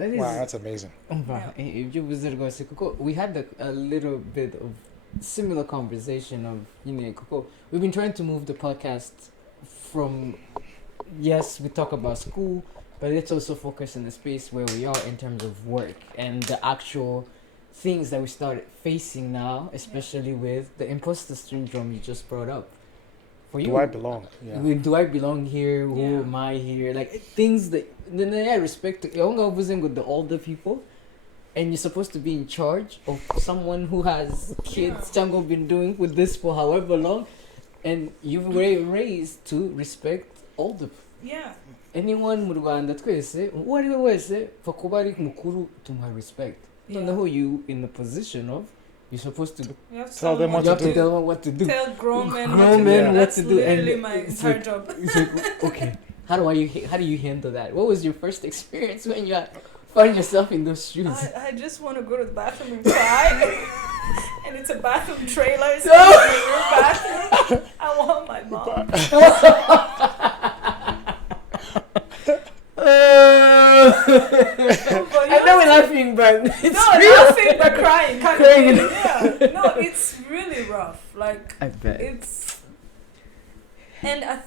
That is Wow, that's amazing. we had a little bit of similar conversation of we've been trying to move the podcast from, yes, we talk about school, but let's also focus in the space where we are in terms of work and the actual things that we started facing now, especially with the imposter syndrome you just brought up. For you, Do I belong? Yeah. do I belong here? Who am I here? Like things that then I respect. You're with the older people, and you're supposed to be in charge of someone who has kids. Chango been doing with this for however long, and you were raised to respect older. Yeah. Anyone mu Rwanda twese uwo ari we wese fa kuba ari mukuru tumuha respect. Noneho you in the position of you're supposed to tell them what to do. Tell them what to do. Tell grown men what to do. That's literally and my entire job. It's like, okay, how do you handle that? What was your first experience when you find yourself in those shoes? I just want to go to the bathroom and cry. And it's a bathroom trailer. It's like your bathroom. I want my mom. I know we're laughing, but it's laughing but crying. Crying. Yeah. No, it's really rough. Like I bet and I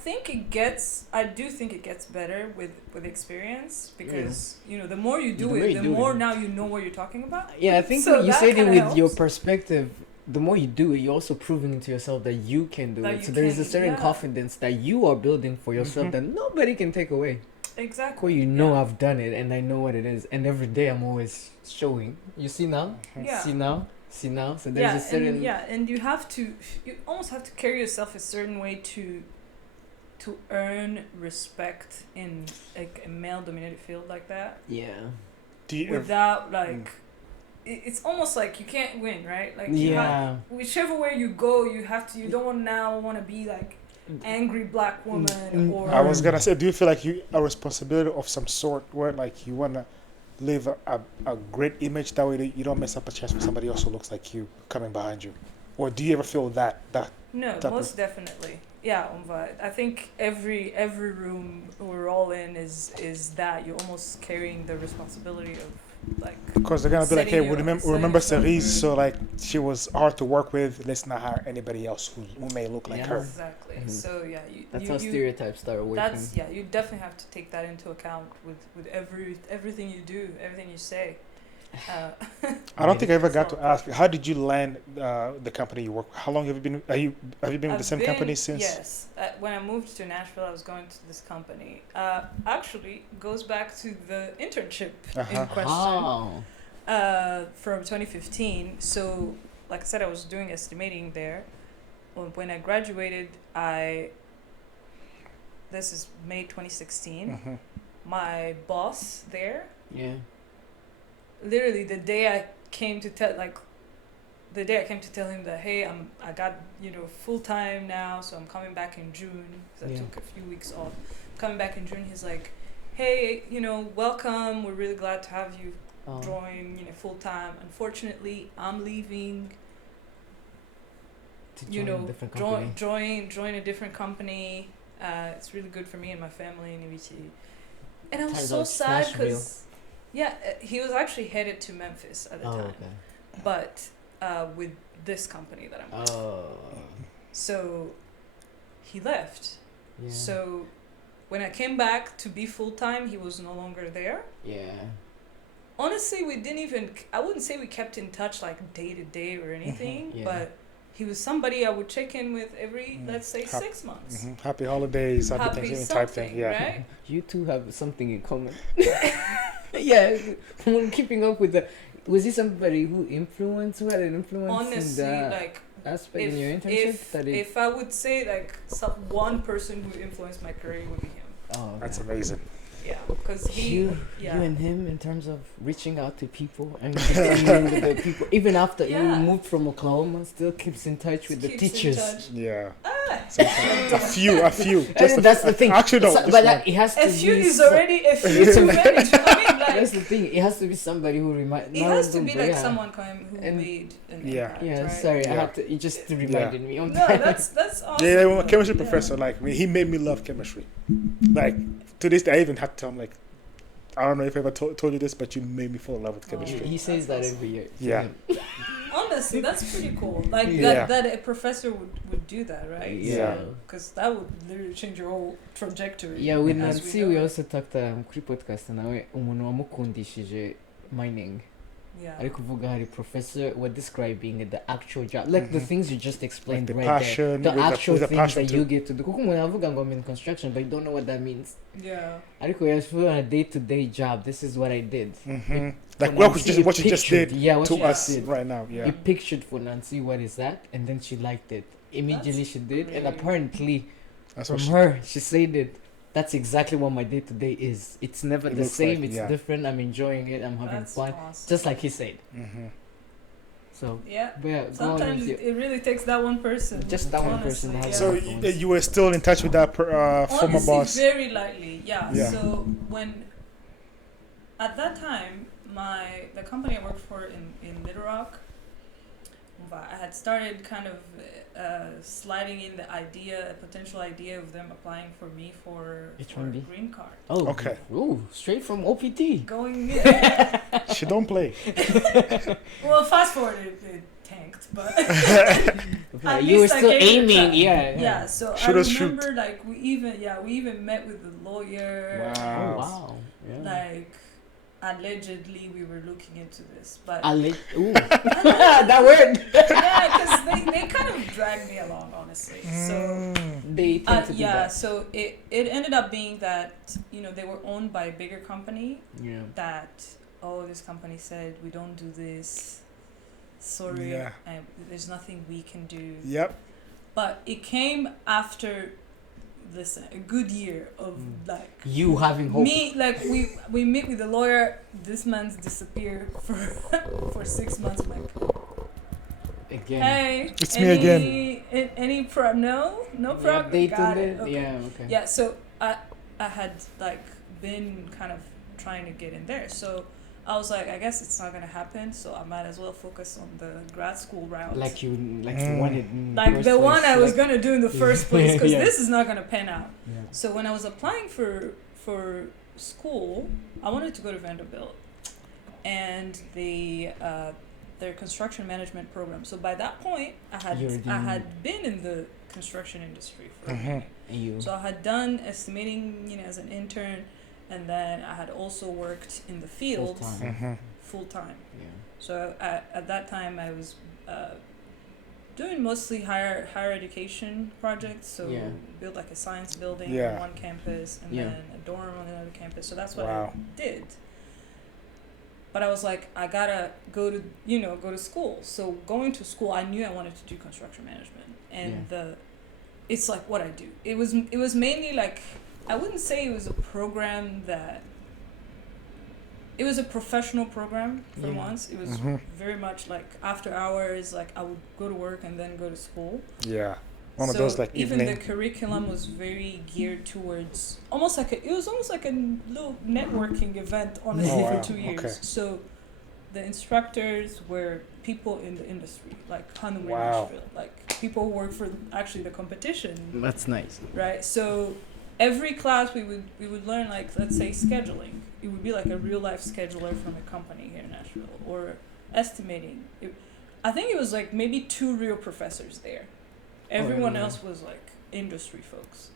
do think it gets better with experience because the more you do it, the more now you know what you're talking about. Yeah, I think so you said it with your perspective. The more you do it, you're also proving to yourself that you can do it. So there is a certain confidence that you are building for yourself that nobody can take away. Exactly. I've done it and I know what it is, and every day I'm always showing. You see now? See now? So there's a certain and you almost have to carry yourself a certain way to earn respect in like a male dominated field like that. Yeah. Without it's almost like you can't win, right? Like whichever way you go, you don't want to be like angry black woman or I was gonna say, do you feel like you a responsibility of some sort where like you wanna leave a great image that way that you don't mess up a chance for somebody else who looks like you coming behind you? Or do you ever feel that no, most definitely. Yeah, I think every room we're all in is that you're almost carrying the responsibility of like because they're gonna be like, hey, we remember Cerise, so like she was hard to work with. Let's not hire anybody else who may look like her. Exactly. Mm-hmm. So that's how stereotypes start working. You definitely have to take that into account with everything you do, everything you say. I don't think I ever got to ask you, how did you land the company you work with? How long have you been? Have you been with the same company since? Yes. When I moved to Nashville, I was going to this company. Actually, goes back to the internship in question from 2015. So, like I said, I was doing estimating there. When I graduated, this is May 2016. Mm-hmm. My boss there. Yeah. Literally the day I came to tell him that, hey, I got full time now, so I'm coming back in June because I took a few weeks off. Coming back in June, he's like, hey, welcome. We're really glad to have you join full time. Unfortunately, I'm leaving. To join a different company. It's really good for me and my family in Ibichi. And I was so sad because. Yeah, he was actually headed to Memphis at the time, but with this company that I'm with. So he left. Yeah. So when I came back to be full-time, he was no longer there. Yeah. Honestly, I wouldn't say we kept in touch like day to day or anything, but he was somebody I would check in with every, let's say, 6 months. Mm-hmm. Happy holidays, happy Thanksgiving type thing. Yeah. Right? You two have something in common. Yeah, when keeping up with was he somebody who had an influence honestly, in the aspect in your internship? If I would say like one person who influenced my career would be him. Oh, okay. That's amazing. Yeah, because you and him in terms of reaching out to people and getting with the people, even after you moved from Oklahoma, still keeps in touch with the teachers. Yeah, a few. That's the thing. Actually, no, but it has to be. A few is already a few too many. I mean, like, that's the thing. It has to be somebody who reminds. It has to be like someone who made an impact. Yeah. Right? Sorry, I had to. It just reminded me. No, that's awesome. Yeah, well, chemistry professor, like he made me love chemistry. Like to this day, I even had to tell him like, I don't know if I ever told you this, but you made me fall in love with Oh. chemistry. He says that every year. Yeah. Honestly, that's pretty cool. Like Yeah. that a professor would do that, right? Yeah. Because that would literally change your whole trajectory. Yeah, with as Nancy, know. we also talked kuri podcast nawe umuntu wamukundishije mining. Yeah. Ari kuvuga hari professor were describing the actual job, like the things you just explained Like the right passion, there. The with actual with the things passion that you get to do. Kuko umuntu avuga ngo I'm in construction, but you don't know what that means. Yeah. Ariko yashwe on a day-to-day job. This is what I did. Mm-hmm. For Like what Nancy, you just pictured- did yeah, what to you us did. right now. Yeah. You pictured for Nancy what is that, and then she liked it. Immediately That's she did, and really- apparently That's from what her, she said it. That's exactly what my day-to-day is. It's never It the looks same. like, It's yeah. different. I'm enjoying it. I'm having That's fun. awesome. Just like he said. Mm-hmm. So, Yeah. but yeah, go on Sometimes with it really takes that one person. Just that one person honestly, has So Yeah. you were still in touch with that former Honestly, boss? very lightly, yeah. Yeah. So when at that time, the company I worked for in Little Rock, I had started kind of sliding in the potential idea of them applying for me for a H1B? green card. Oh, Okay. Ooh, straight from OPT. Going in. She don't play. Well, fast forward, it tanked, but Yeah, you were least I still gave it a aiming. try. Yeah. yeah. So Shoot I us, shoot. remember, like we even met with the lawyer. Oh, Wow. wow. Yeah. Like allegedly we were looking into this, but Ooh. That word. yeah, because they kind of dragged me along, honestly. So They tend to do yeah, that. so it ended up being that they were owned by a bigger company. Yeah. That this company said we don't do this. Sorry, Yeah. there's nothing we can do. Yep. But it came after, listen, a good year of like You having hope. me, like we meet with the lawyer. This man's disappeared for 6 months. I'm like, Again. hey, It's me again. Any no Yeah, problem. they Got did it. it. Okay. Yeah. Okay. Yeah. So I had like been kind of trying to get in there. So I was like, I guess it's not gonna happen. So I might as well focus on the grad school route. Like you wanted. in Like first the one place, I was like- gonna do in the first place, because Yeah. this is not gonna pan out. Yeah. So when I was applying for school, I wanted to go to Vanderbilt, and their construction management program. So by that point, I had been in the construction industry for a minute. And you. So I had done estimating, as an intern, and then I had also worked in the field Full-time. full time. Yeah. So at that time, I was doing mostly higher education projects. So Yeah. build like a science building Yeah. on one campus, and Yeah. then a dorm on another campus. So that's what Wow. I did. But I was like, I gotta go to school. So going to school, I knew I wanted to do construction management, and it's like what I do. It was mainly like, I wouldn't say it was a program that. It was a professional program for Yeah. once. It was very much like after hours. Like I would go to work and then go to school. Yeah. One of So those like even evening. the curriculum was very geared towards almost like a little networking event, honestly, Oh, wow. for 2 years. Okay. So the instructors were people in the industry, like Hanum Wow. Nashville, like people who work for actually the competition, That's nice. right? So every class we would learn, like, let's say scheduling. It would be like a real life scheduler from a company here in Nashville, or estimating. I think it was like maybe 2 real professors there. Everyone yeah. else was like industry folks.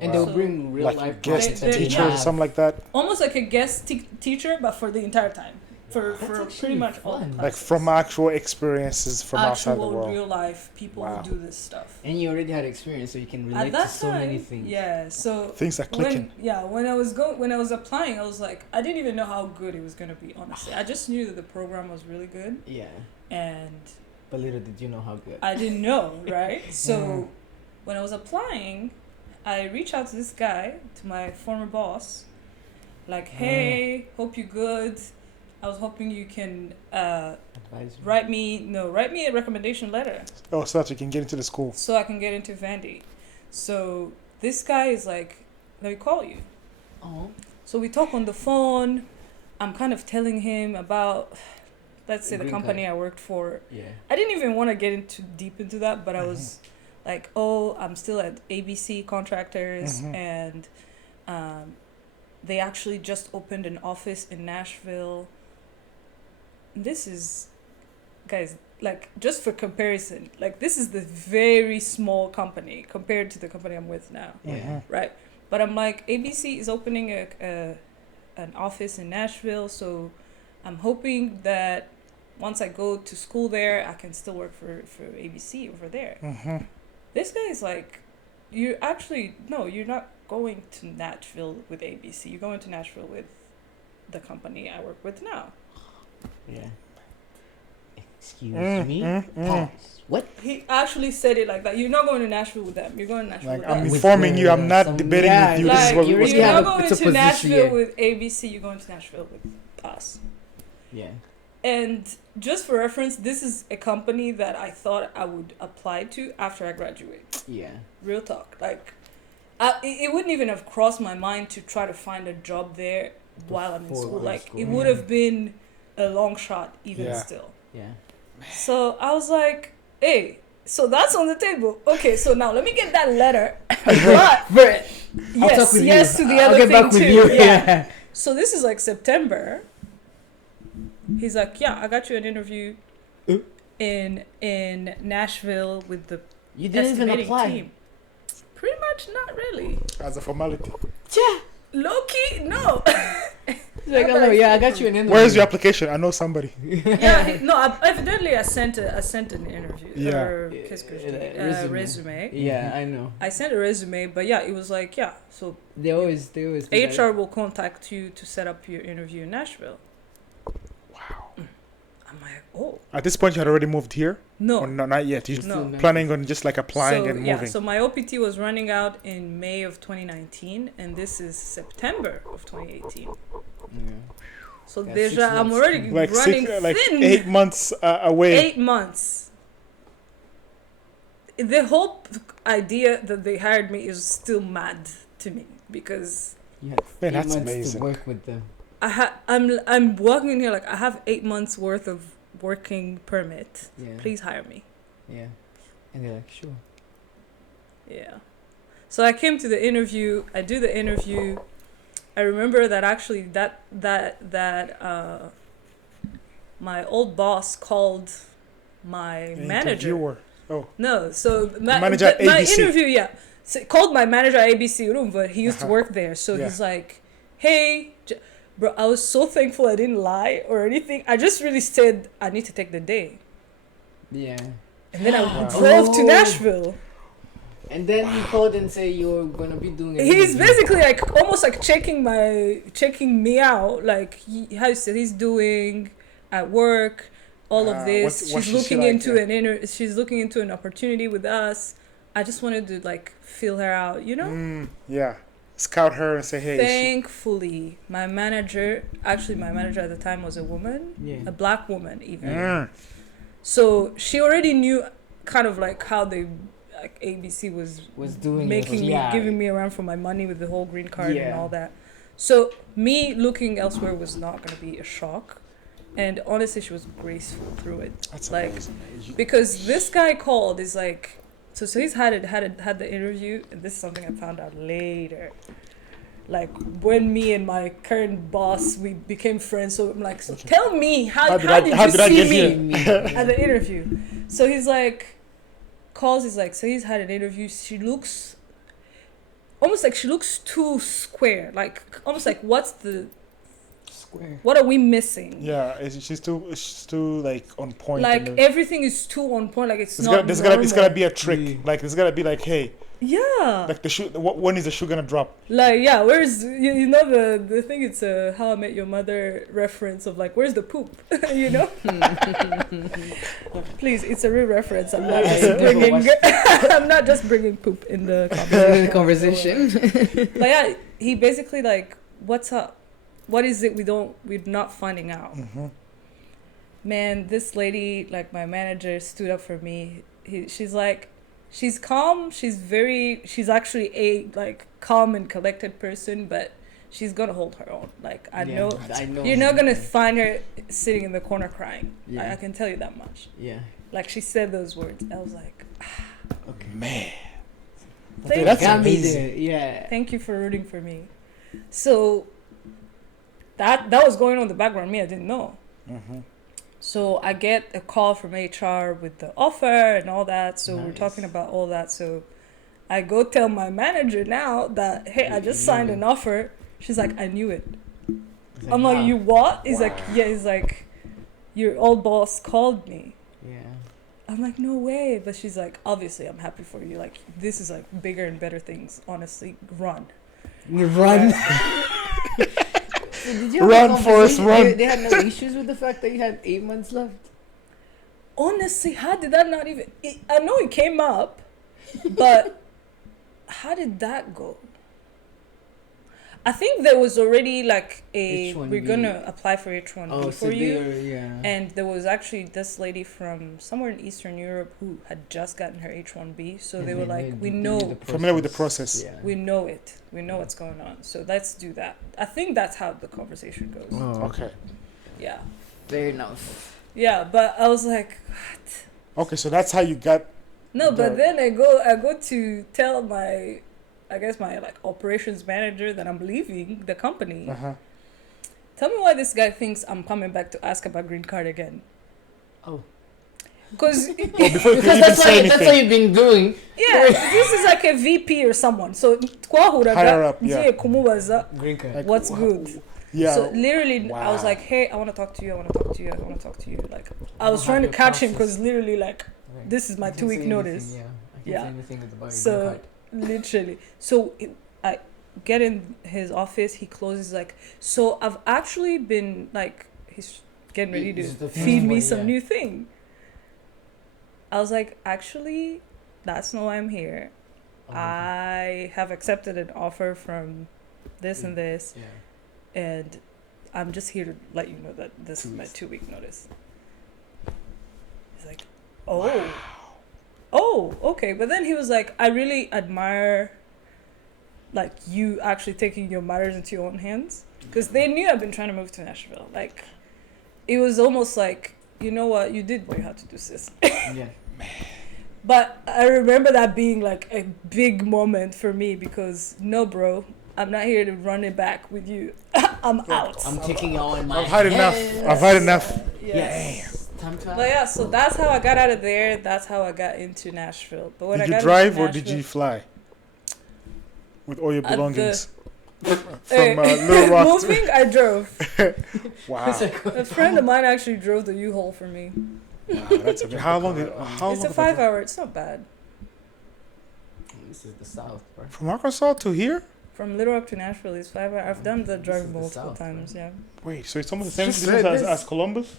And Wow. they'll So- bring real Like life guest projects that they teachers or have. something like that. Almost like a guest teacher, but for the entire time. For actually pretty much all the fun. classes. Like from actual experiences from outside the actual world. real life people Wow. who do this stuff. And you already had experience, so you can relate At that to so many time, things. yeah. So Things are clicking. when I was applying, I was like, I didn't even know how good it was gonna be. Honestly, I just knew that the program was really good, Yeah. and But little did you know how good. I didn't know, right? So when I was applying, I reached out to this guy, to my former boss, like, hey, hope you're good. I was hoping you can Advisor. write me a recommendation letter Oh, so that you can get into the school. so I can get into Vandy. So this guy is like, let me call you. Oh. So we talk on the phone. I'm kind of telling him about, let's say, the Green company card. I worked for. Yeah. I didn't even want to get into deep into that, but I was like, I'm still at ABC Contractors, and They actually just opened an office in Nashville. This is, guys, like, just for comparison, like, this is the very small company compared to the company I'm with now, right? But I'm like, ABC is opening an office in Nashville, so I'm hoping that once I go to school there, I can still work for ABC over there. This guy is like, you're not going to Nashville with ABC. You're going to Nashville with the company I work with now. Yeah. Excuse me. Pause. What? He actually said it like that. You're not going to Nashville with them. You're going to Nashville Like, with I'm us. informing you. I'm not debating with you. Like, This is what you're was not going going to Nashville with ABC. You're going to Nashville with us. Yeah. And just for reference, this is a company that I thought I would apply to after I graduate. Yeah. Real talk. Like, it wouldn't even have crossed my mind to try to find a job there while I'm in school. Like, it would have been a long shot even still. Yeah. So I was like, hey, so that's on the table. Okay, so now let me get that letter. But yes to the other thing back with too. you. Yeah. So this is like September. He's like, yeah, I got you an interview in Nashville with the You didn't even apply. team. Pretty much not really. as a formality. Yeah. Low key, no. Like, oh, yeah, I got you an interview. Where's your application? I know somebody. Evidently I sent an interview. Yeah. Or resume. Yeah, I know. I sent a resume, but yeah, it was like, yeah, so They always be HR like, will contact you to set up your interview in Nashville. Wow. I'm like, oh. At this point, you had already moved here? No. Or no, not yet. You're No. planning on just like applying and moving? So my OPT was running out in May of 2019, and this is September of 2018. yeah. So Yeah, deja, 6 I'm months. already Like running like thin. 8 months away. 8 months. The whole idea that they hired me is still mad to me because You had Man, 8 that's months amazing. to work with them. I'm walking in here like I have 8 months worth of working permit. Yeah. Please hire me. Yeah. And they're like, sure. Yeah. So I came to the interview. I do the interview. I remember that actually that my old boss called my manager. Interviewer. Oh. No, so my manager at my ABC. interview, yeah. So called my manager at ABC room, but he used to work there. So Yeah. he's like, "Hey, bro, I was so thankful I didn't lie or anything. I just really said I need to take the day." Yeah. And then I Wow. drove to Nashville. And then he called and say you're gonna be doing it. He's basically like almost like checking me out, like how he's doing at work, all of this. what's She's she looking like, into yeah. she's looking into an opportunity with us. I just wanted to like feel her out, you know? Yeah. Scout her and say, hey. Thankfully, my manager at the time was a woman, a black woman even. So she already knew kind of like how they, like ABC was doing making it. giving me around for my money with the whole green card and all that. So me looking elsewhere was not going to be a shock. And honestly, she was graceful through it. That's like, amazing. because this guy called is like, so he's had the interview, and this is something I found out later. Like when me and my current boss, we became friends. So I'm like, so tell me how did you see me at the interview? So he's like, he's like, so he's had an interview. She looks almost like she looks too square. Like almost like what's the square? What are we missing? Yeah, she's too like on point. Like everything is too on point. Like it's there's gotta be a trick. Like there's gotta be like, hey. Yeah. Like the shoe. When is the shoe gonna drop? Like yeah, where's you know the thing? It's a How I Met Your Mother reference of like, where's the poop? You know. Please, it's a real reference. I'm not just bringing. I'm not just bringing poop in the conversation. But yeah, he basically like, what's up? What is it we're not finding out? Mm-hmm. Man, this lady, like my manager, stood up for me. She's like. She's calm. She's actually a like calm and collected person, but she's gonna hold her own. Like I know you're not gonna find her sitting in the corner crying. I can tell you that much. Yeah. Like she said those words. I was like, okay, man. Thank That's you. amazing. Yeah. Thank you for rooting for me. So that was going on in the background. Me, I didn't know. Mm-hmm. So I get a call from HR with the offer and all that. So we're Nice. talking about all that. So I go tell my manager now that, hey, I just signed an offer. She's like, I knew it. I'm like, you what? He's like, yeah. He's like, your old boss called me. Yeah. I'm like, no way. But she's like, obviously, I'm happy for you. Like, this is like bigger and better things. Honestly, run. Run. So did you have Run, a Forrest, conversation? run. They had no issues with the fact that you had 8 months left. Honestly, how did that not even... I know it came up, but how did that go? I think there was already like H1B. we're gonna apply for H1B for you. Yeah. And there was actually this lady from somewhere in Eastern Europe who had just gotten her H1B. So they were like, we know, Familiar with the process. Yeah. we know it. We know what's going on. So let's do that. I think that's how the conversation goes. Oh, Okay. Yeah. fair enough. Yeah, but I was like, what? Okay, so that's how you got. No, but The- then I go to tell my, I guess my like operations manager that I'm leaving the company. Uh-huh. Tell me why this guy thinks I'm coming back to ask about green card again. Oh. Well, Because before you Because can even that's say what anything. you've been doing. yeah, this is like a VP or someone. So Higher up, yeah. ngiye kumubaza Green card. Like, what's wha- good. Yeah. So literally, I was Wow. like, hey, I want to talk to you. I want to talk to you. I want to talk to you. Like, I was How trying to your catch him process- because literally, like, Right. this is my I can 2-week say notice. anything, yeah. I can Yeah. say anything about your So- green card. Literally. So I get in his office. He closes like, so I've actually been like, he's getting ready This to is the feed first me one, some yeah. new thing. I was like, actually, that's not why I'm here. Oh, I have accepted an offer from this and this, yeah. and I'm just here to let you know that this is my Please. 2-week notice. He's like, oh, okay. But then he was like, I really admire, like, you actually taking your matters into your own hands. Because they knew I've been trying to move to Nashville. Like, it was almost like, you know what, you did what you had to do, sis. Yeah. But I remember that being like a big moment for me because no, bro, I'm not here to run it back with you. I'm out. I'm taking you on my I've had enough. head. I've had enough. Yes. Time to But yeah, so that's how I got out of there. That's how I got into Nashville. But when Did I you got drive into or did you fly? With all your At the- belongings. Hey, From Little Rock to... moving, I drove. Wow. A friend of mine actually drove the U-Haul for me. Wow, that's a, how long? How It's long a 5-hour. It's not bad. This is the South, bro. From Arkansas to here? From Little Rock to Nashville is 5 hours. I've done the drive is the multiple South, times. Yeah. Wait, so it's almost the same Just distance said as, this. as Columbus?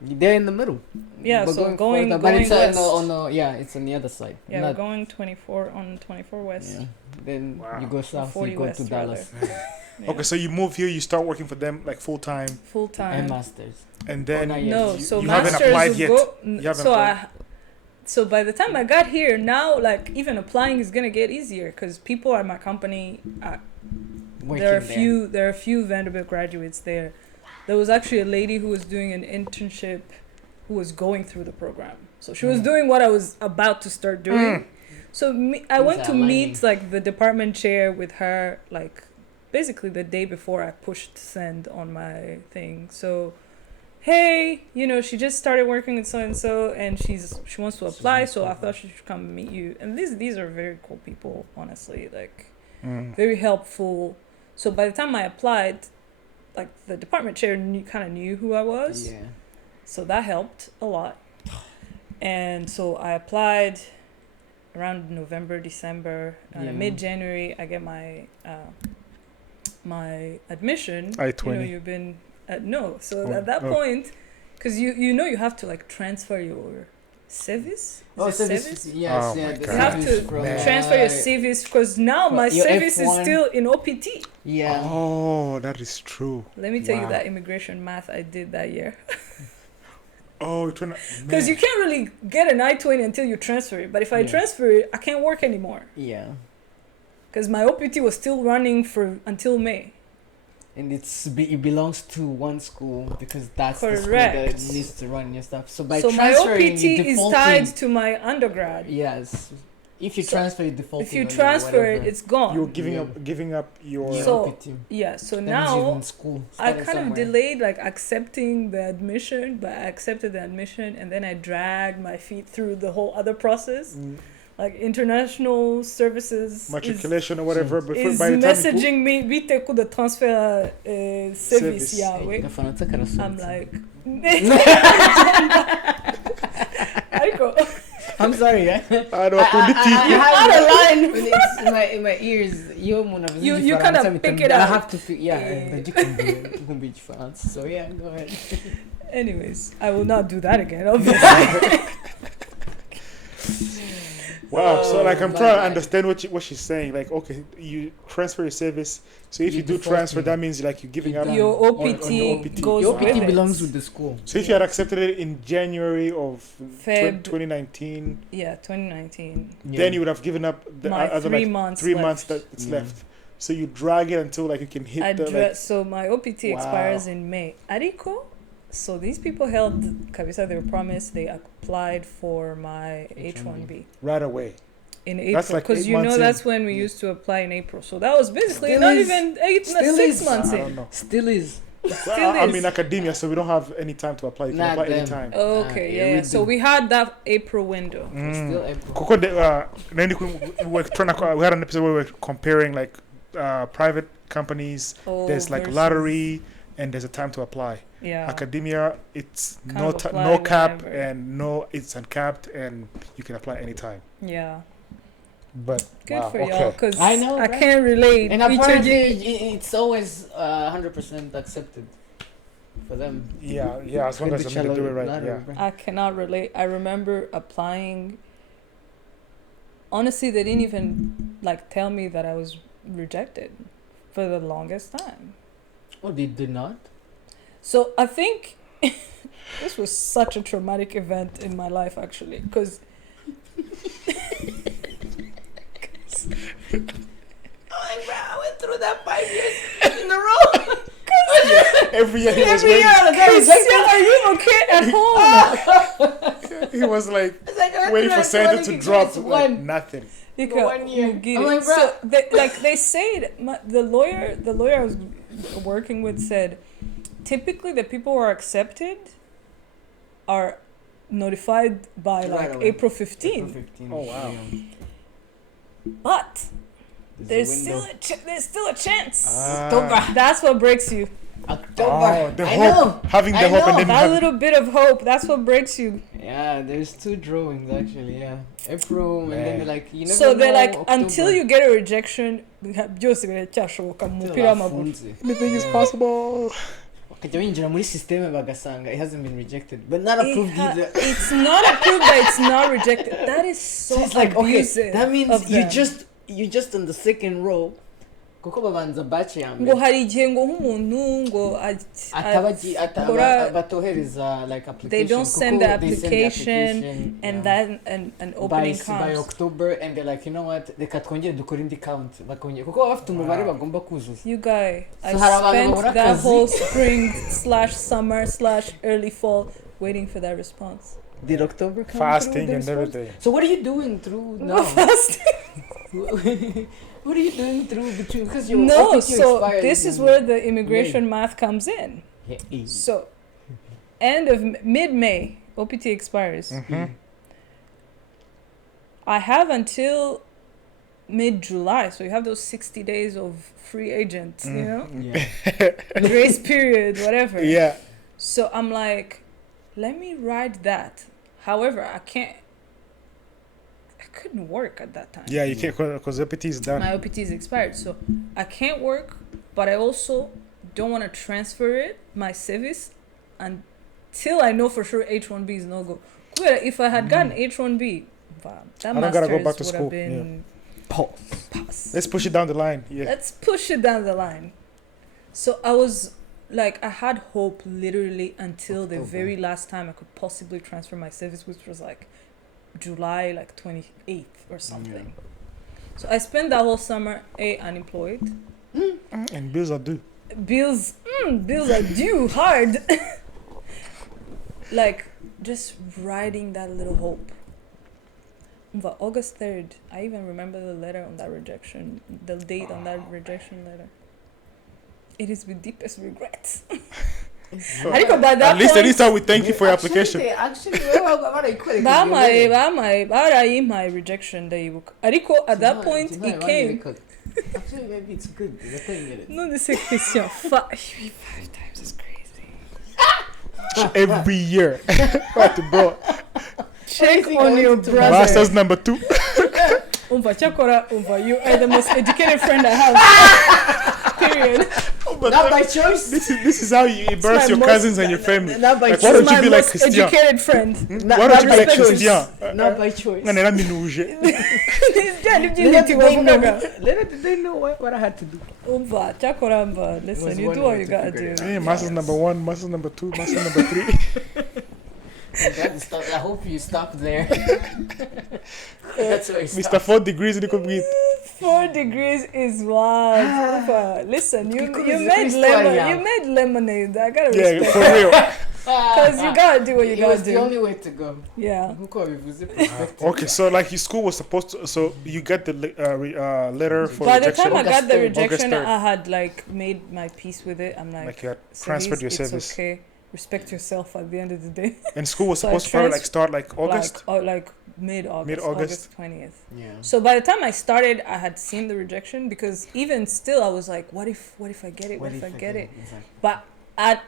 They're in the middle. Yeah, But so going further, but it's west. on the yeah, it's on the other side. Yeah, Not- we're going 24 on 24 west. yeah. Then Wow. you go south, 40 you go west, to Dallas. Yeah. Okay, so you move here, you start working for them like full time, Full time. And masters. and then not yet. No, you, so you haven't masters applied will yet. go. You haven't So applied. so by the time I got here, now like even applying is gonna get easier because people at my company, Working there are a few Vanderbilt graduates there. There was actually a lady who was doing an internship, who was going through the program. So she was doing what I was about to start doing. So I went to meet like the department chair with her like basically the day before I pushed send on my thing. So, hey, she just started working with so and so, and she wants to apply. So I thought she should come meet you. And these are very cool people, honestly, like very helpful. So by the time I applied, like the department chair kind of knew who I was. Yeah. So that helped a lot. And so I applied around November, December, Yeah. mid-January. I get my my admission. I-20. You've been no. So Oh, at that oh. point, because you have to like transfer your civis. Oh, Is it so this, civis? yes, Oh yeah, my the God. You have civis to from, transfer your civis because now my your civis is F1. still in OPT. Yeah. Oh, that is true. Let me tell you Wow. that immigration math I did that year. Oh, Because you can't really get an I-20 until you transfer it. But if I Yeah. transfer it, I can't work anymore. Yeah. Because my OPT was still running until May. And it belongs to one school because that's the school Correct. that needs to run your stuff. So by So my transferring, OPT you is defaulting- tied to my undergrad. Yes. If you transfer it, default. If you transfer it, it's gone. You're giving up your. So so now in school, I kind of delayed like accepting the admission, but I accepted the admission, and then I dragged my feet through the whole other process. Like international services matriculation or whatever, but is by the time messaging me bite ku the transfer service yawe. I'm like I'm sorry, I know. you had a line in my ears. You kind of pick it up. I have to pick, but you can be France. So yeah, go ahead. Anyways, I will not do that again, obviously. Wow, so like I'm trying to understand what she's saying. Like, okay, you transfer your service. So if you do transfer, that means like you're giving up your OPT. On your OPT. Goes your OPT with belongs it. with the school. So if you had accepted it in January of Feb 2019, 2019, then you would have given up the my other 3 like months 3 left. months that's left. So you drag it until like you can hit so my OPT expires in May. Ariko. So these people held Kabisa. They were promised. They applied for my H1B right away. In April, because like that's when we used to apply in April. So that was basically Still not is. even Still 6 is. months I in. don't know. Still is. I'm in academia, so we don't have any time to apply. You can apply anytime. Okay, yeah, we So do. we had that April window. Still April. Coco, then we had an episode where we were comparing like private companies. There's like versus- lottery, and there's a time to apply. Yeah. Academia, it's Kind of apply no cap whenever. and it's uncapped, and you can apply anytime. Yeah. But Good wow, for y'all, because I know, I right? can't relate. And apparently, it's always 100% accepted for them. yeah, as long as I'm gonna do it right. Yeah. I cannot relate. I remember applying. Honestly, they didn't even like tell me that I was rejected for the longest time. Oh, they did not? So I think this was such a traumatic event in my life, actually, because I went through that 5 years in a row. Every year he was Every year I was are you okay at home? he was like I waiting for Santa to drop like one. nothing. Because 1 year. get I'm it. like, bro. So they said the lawyer I was working with said typically the people who are accepted are notified by like away. April 15th. April 15th. Oh, wow. But There's there's still a chance. October. That's what breaks you. October. The I hope, know. having the I hope, know. and then That having, little bit of hope, that's what breaks you. Yeah, there's 2 drawings actually. Yeah, April, and then they're like, you never So they're know, like, October. until you get a rejection, byose biracyashoboka mu mupira w'amaguru. anything is possible. Bakajya binjira muri system bagasanga it hasn't been rejected, but not approved either. It's not approved, but it's not rejected. That is so It's like, okay, abusive that means of them. you just on the second row. Kuko babanza batch ya ngo mbere. hari igihe ngo nk'umuntu ngo batohereza like application. they don't send Kuko the they send application and then an opening by comes. October, and they're like, you know what, reka twongere dukore indi count bakongera kuko baba bafite umubare bagomba kuzuza. You guy, I So hari abantu spent babura that akazi. whole spring/summer/early fall waiting for that response. Did October come Fasting through with the and response? everything. So what are you doing through now? What are you doing through between, because your No, OPT so expires this is in where the immigration math comes in. May. So, end of mid-May, OPT expires. Mhm. I have until mid-July, so you have those 60 days of free agents, you know, Yeah. grace period, whatever. Yeah. So I'm like, let me ride that. However, I couldn't work at that time. Yeah, you can't because OPT is done. My OPT is expired, so I can't work, but I also don't want to transfer it, my service, until I know for sure H1B is no go. If I had gotten H1B, that I don't gotta go master's back to would school, have been pass. Let's push it down the line. Yeah. Let's push it down the line. So I was like, I had hope literally until the October. very last time I could possibly transfer my service, which was like July like 28th or something. So I spent that whole summer unemployed. And bills are due. Bills are due hard. Like just riding that little hope. But August 3rd, I even remember the letter on that rejection, the date on that rejection letter. It is with deepest regrets. So, I think about that at least point, I would thank you for your application. my rejection day. Ariko, at that point, it came. Actually, maybe it's good. No, this is question. 5 times is crazy. Every year. What, bro? Check on your brother. Master's number 2. You are the most educated friend I have. Period. But not by choice. This is how you embarrass your cousins and your family. Not by Like, choice. why don't you be like most Christian? educated friend. Why don't you be like Christian? Not by choice. Nganera minuje. Little did they know what I had to do. Listen, you do what you gotta do. Hey, master's number 1, master's number 2, master's number 3. I hope you stop there. That's where you Mr. stop. 4 degrees in the complete. 4 degrees is wild. Listen, you Because made it's lemon. story, You made lemonade. I gotta Yeah, respect. for real. Because you gotta do what you It gotta was the do. only way to go. Yeah. Okay, so like your school was supposed to, so you get the letter for By the rejection. time I got the August rejection, 3rd. I had like made my peace with it. I'm Like like, you had transferred your Cerise, service. it's okay. Respect yourself at the end of the day. And school was So I supposed to probably start like August. Like mid-August. Mid-August. August 20th. Yeah. So by the time I started, I had seen the rejection because even still, I was like, what if I get it? What if I get it? Exactly. But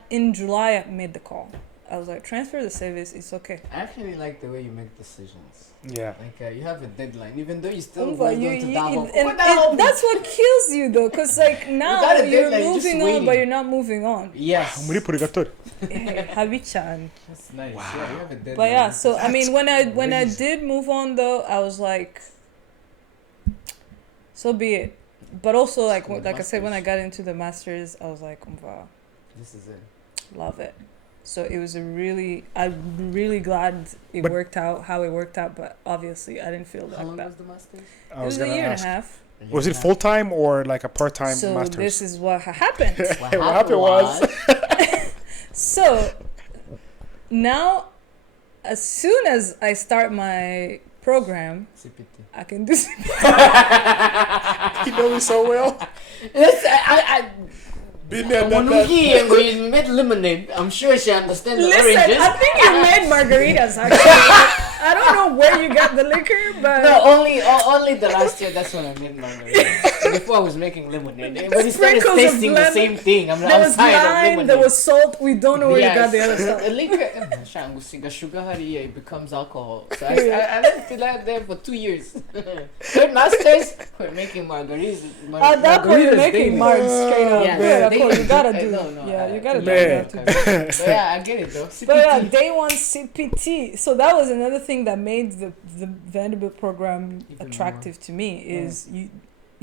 in July, I made the call. I was like, transfer the service. It's okay. I actually like the way you make decisions. Yeah. Like you have a deadline, even though you still Umva, hold on to that hope. that's what kills you though, because like now Without a you're deadline, just moving on, waiting. but you're not moving on. Yes. Muri purigatori. Habi-chan. That's nice. Wow. Yeah, you have a deadline. But yeah, so I mean, when I crazy. did move on though, I was like, so be it. But also like So like I said, when I masters. got into the masters, I was like, umva, This is it. love it. So it was I'm really glad it But- worked out how it worked out. But obviously, I didn't feel How like long that. was the masters? I It was was a gonna year ask. and a half. Was it full time or like a part time So master's? this is what happened. What happened was So now, as soon as I start my program, CPT. I can do. you know me so well. Yes, I Been there, done that. Monuki and we made lemonade. I'm sure she understands the Listen, oranges. I think you made margaritas. Actually, I don't know where you got the liquor, but No, only the last year. That's when I made margaritas. Before I was making lemonade, but it started Sprinkles of tasting the lemon. same thing. I'm there was tired of lime, lemonade. there was salt. We don't know where you got the other stuff. Liquor, sugar, it becomes alcohol. So I left it like there for 2 years. Third masters, we're making margaritas. At that point, you're making margs straight up. Yeah, Yeah, of they- course, you gotta do. No, Yeah, you gotta do Man. that too. But yeah, I get it though. But yeah, CPT. day one CPT. So that was another thing that made the Vanderbilt program Even attractive to me is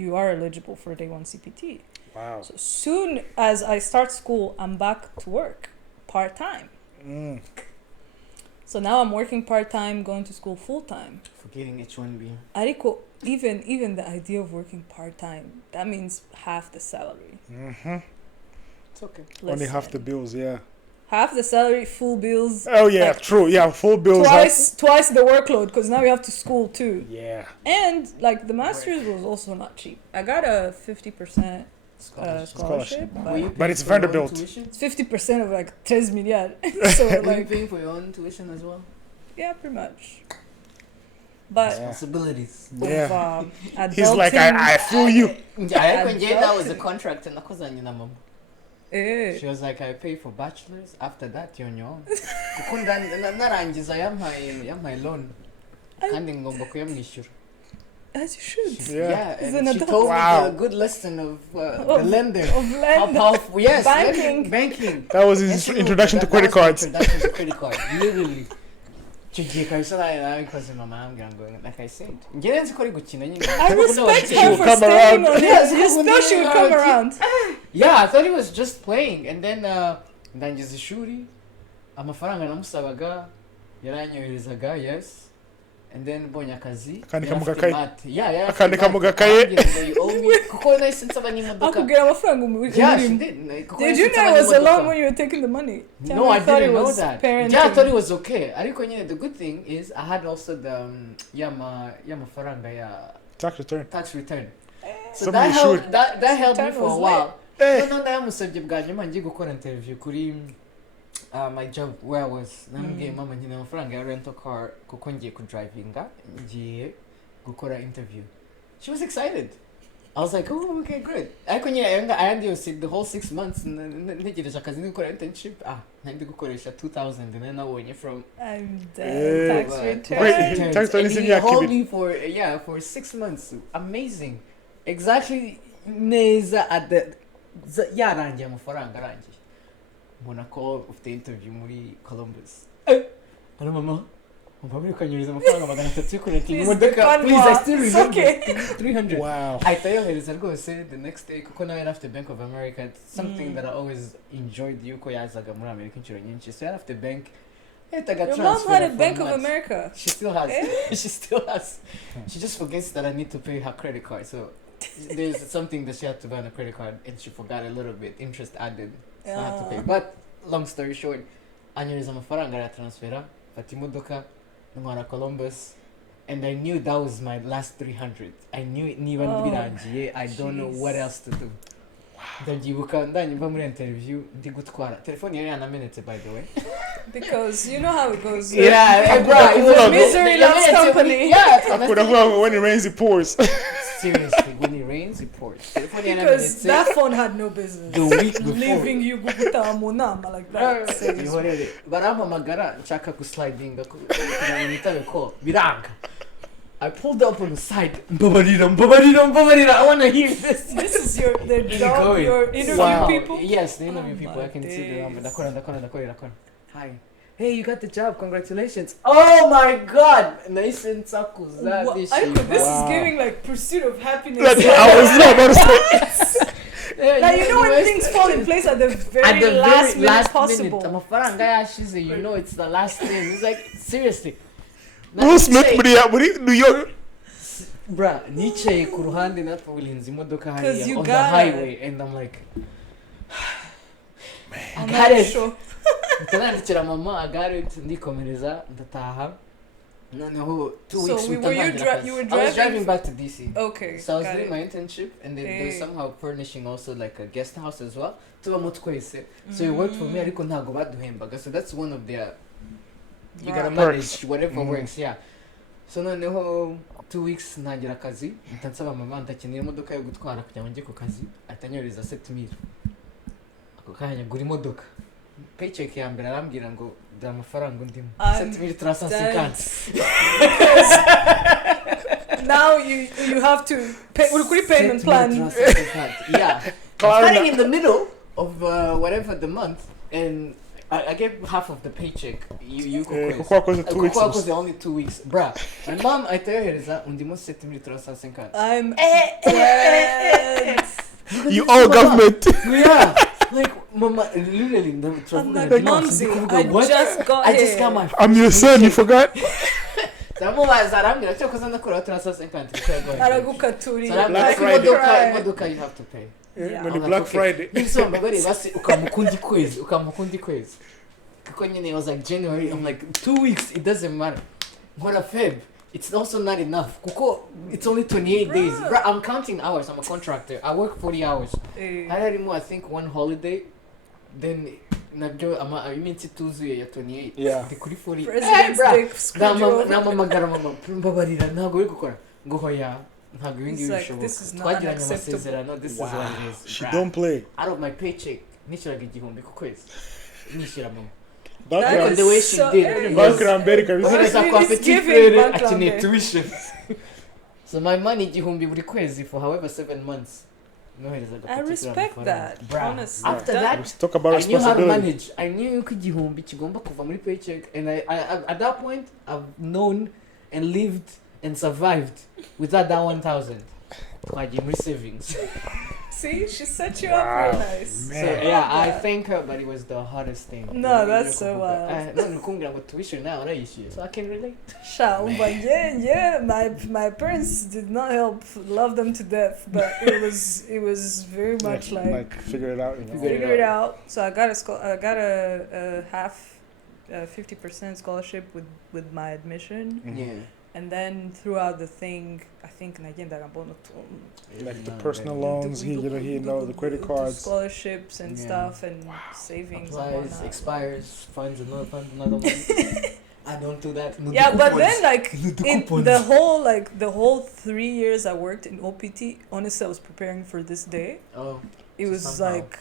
you are eligible for day one CPT. Wow. So soon as I start school, I'm back to work part time. Mm. So now I'm working part time, going to school full time. Forgetting H1B. Ariko, even the idea of working part time, that means half the salary. Mm-hmm. It's okay. Only half the Listen, bills, yeah. half the salary, full bills. Oh yeah, Like, true. Yeah, full bills. Twice the workload because now you have to school too. Yeah. And like the masters was also not cheap. I got a 50% Scholarship. scholarship, Were but you But paying it's for your own Vanderbilt. tuition? it's 50% of like 3 million. So Were you like paying for your own tuition as well? yeah, pretty much. But Responsibilities. Yeah. of, He's like, adulting, I feel you. That was a contract and mama. eh, She was like, I pay for bachelors. After that, you're on your own. Ukunda narangiza yampaye loan. Kandi ngomba kuyamwishyura. as you should. Yeah. He's and an she adult. told Wow. me the good lesson of the lender. Of How land. powerful, yes, Banking. banking. That was his introduction to credit cards. Introduction to credit card, literally. Chigiye kabisa nabikoze mama ambwira ngo like I said. Njye nzi ko ari gukina nyine. I respect She her will for come staying around. on Yes, it. You know she would come around. Yeah, I thought he was just playing and then ndangiza ishuri amafaranga namusabaga yaranyoherezaga yes and then mbonye akazi Akandika mu yari afite gakaye. mate. Yeah, Akandika mu gakaye. you owe me kuko nahise nsaba n'imodoka. akubwira amafaranga umurimo. Yeah, she did. Kuko Did you nahise know nsaba it was a n'imodoka. loan when you were taking the money? No, I thought didn't it know was that. parenting. Yeah, I thought it was okay. Ariko nyine the good thing is I had also the mafaranga ya Tax return. So Some that you helped, should. that helped me Return for a was while. Eh. No, namusabye bwa nyuma ngiye gukora interview kuri my job where I was. Namubwiye mama nyine amafaranga ya rental car kuko ngiye kudrivinga ngiye gukora interview. She was excited. I was like, oh, okay, good. Ariko nyine I had the whole 6 months ntegereje akazi ndi gukora internship. Ndi gukoresha 2000 and then nabonye from I'm dead. Tax return. Wait, tax return is in your hold me for 6 months. Amazing. Exactly neza at the yarangiye amafaranga arangiye. Mbona call of the interview muri Columbus. Hello mama. Mama kanyuriza amafaranga 300 kuri imodoka. Please, I still remember. 300. Wow. I tell you rwose the next day kuko nawe after Bank of America, it's something that I always enjoyed yuko yazaga muri America inshuro nyinshi. So after bank Your mom had a Bank of America. She still has. She still has. She just forgets that I need to pay her credit card. So there's something that she had to buy on a credit card and she forgot a little bit. Interest added. So I had to pay. But long story short, anyuriza amafaranga ya transfera, fata imodoka, ntwara Columbus, and I knew that was my last 300. I knew it niba birangiye. I don't know what else to do. Ndabyibuka ndanyumva muri interview ndi gutwara telefone yari yanamenetse by the way. Because you know how it goes. Yeah, it was misery loves company. Yeah, when it rains it pours. Seriously, when it rains it pours. Because that phone had no business. The week before. Leaving you guguta like that. Barampamagara nshaka kuslidinga kugira nitabe call biranga. I pulled up on the side. Mbabarira. I want to hear this. This is the job, your interview people? Yes, the interview people. I can see the number. Dakora. Hi. Hey, you got the job. Congratulations. Oh my God. Nice and sakuza. This is giving like pursuit of happiness. I was not about to say. Now you know when things fall in place at the very last minute possible. You know it's the last thing. It's like, seriously. Will Smith muri New York. Bruh, nicaye ku ruhande natwe bulinzi imodoka hariya on the highway and I'm like I got it. Ntanandikira mama I got it ndikomereza ndataha noneho 2 weeks so you were I was driving back to DC. Okay. So I was doing my internship and they were somehow furnishing also like a guest house as well. Tubamo twese. So it worked for me ariko ntago baduhembaga. So that's one of their you gotta manage whatever works, yeah. So noneho 2 weeks ntangira akazi ntansaba mama ndakenera imodoka yo gutwara kugira ngo njye ku kazi atanyoriza 7000 ako kanya gura imodoka paycheck ya mbere arambwira ngo da amafaranga ndimo 7350. Now you have to pay payment plan. Yeah. Starting in the middle of whatever the month and I get half of the paycheck. You Kukwa was 2 weeks. Kukwa was only 2 weeks. Bruh. My mom, I tell her that undimo 7350. I'm You owe government. Yeah. Like mama literally I'm like, Momsy, I just got my I'm your son, you forgot? ndamubaza arambwira cyo koza ndakora 350 aragukaturira imodoka you have to pay. When the Black Friday. So mbagari basi ukamukundi kwezi kuko nyine was like January. I'm like 2 weeks it doesn't matter. Nkora Feb it's also not enough kuko it's only 28 days. Bro, I'm counting hours. I'm a contractor. I work 40 hours. I think one holiday then nabyo iminsi tuzuye ya 28 yeah. Ndi kuri 40 President's Day schedule. Namamagara mama mbabarira ntago uri gukora ngo hoya ntago ibingi bishoboka twagiranye amasezerano. This is what it is. She don't play. Out of my paycheck nishyuraga igihumbi ku kwezi nishyura mama. That the way she did tuition. So my money igihumbi buri kwezi for however 7 months. I respect that. Honestly. After that, let's talk about I knew how to responsibility. manage. I knew ko igihumbi kigomba kuva muri paycheck, and I at that point I've known and lived and survived without that 1,000. Twagiye muri savings. See, she set you up real nice. Man. So yeah, I that. thank her, but it was the hardest thing. No, that's so wild. No, nukungira ngo tuition now, so I can relate. But yeah, my parents did not help, love them to death, but it was very much like figure it out. figure it out. So I got a half, 50% scholarship with my admission. Mhm. Yeah. And then throughout the thing, I think Like the personal loans, the credit cards. scholarships and Yeah. stuff and savings and Applies, whatnot. expires, finds another one. I don't do that. No, Yeah, the but coupons. then like The in coupons. the whole 3 years I worked in OPT, honestly I was preparing for this day. Oh, It So was somehow- like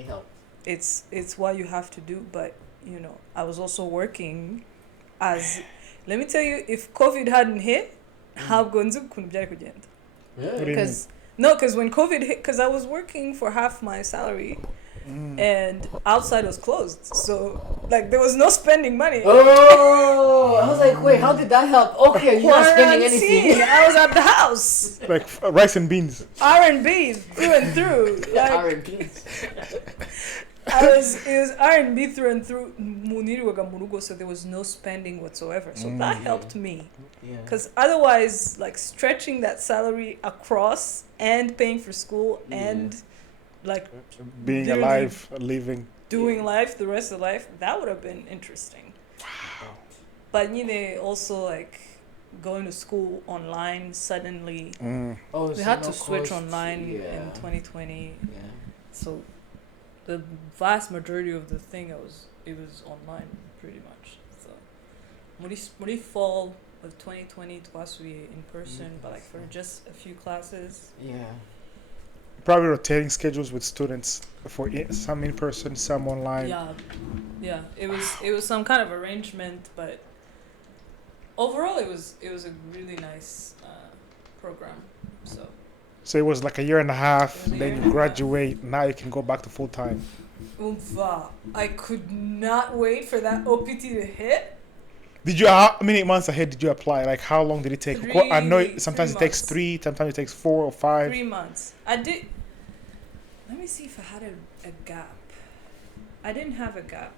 it helped. it's what you have to do, but I was also working as let me tell you, if COVID hadn't hit, how gonzo kuntu byari kugenda. Yeah. What do you mean? Because when COVID hit, because I was working for half my salary and outside was closed, so like there was no spending money. Oh, I was like, wait, how did that help? Okay, you're not spending anything. Quarantine. I was at the house. Like rice and beans. R&B through and through. Like, R&B. it was R&B through and through. Muniriwaga murugo, so there was no spending whatsoever. So that helped me. Yeah. Because otherwise, like stretching that salary across and paying for school and like Being Literally. alive, living. doing life the rest of life, that would have been interesting. But also like going to school online suddenly. Oh, We so had no to switch cost. online Yeah. in 2020. Yeah. So the vast majority of the thing it was online pretty much. So muri fall of 2020 twaswi in person, but like for just a few classes. Yeah. Probably rotating schedules with students for some in person, some online. Yeah. It was some kind of arrangement, but overall it was a really nice program. So it was like a year and a half. It was a Then year you and a half. graduate. Now you can go back to full time. I could not wait for that OPT to hit. Did you? How many months ahead did you apply? Like how long did it take? I know sometimes it takes months. 3, sometimes it takes 4 or 5. 3 months. I did. Let me see if I had a gap. I didn't have a gap.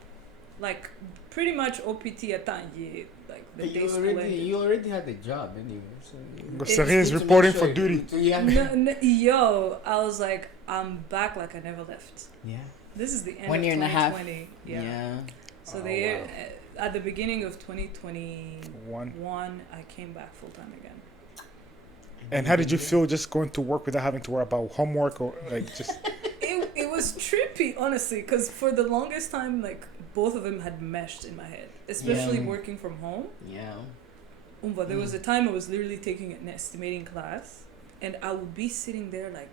Like pretty much OPT atanye like the But day school ended. you already had the job anyway. So Because It's Cerise good to reporting make for sure duty. Yeah. Yo, I was like, I'm back like I never left. Yeah. This is the end 1 of year and a half. 2020. Yeah. Yeah. So Oh, the year wow. at the beginning of 2021, One. I came back full time again. And how did you feel just going to work without having to worry about homework or like just? It was trippy, honestly, because for the longest time, like both of them had meshed in my head, especially Yeah. working from home. Yeah. But there was a time I was literally taking an estimating class, and I would be sitting there like,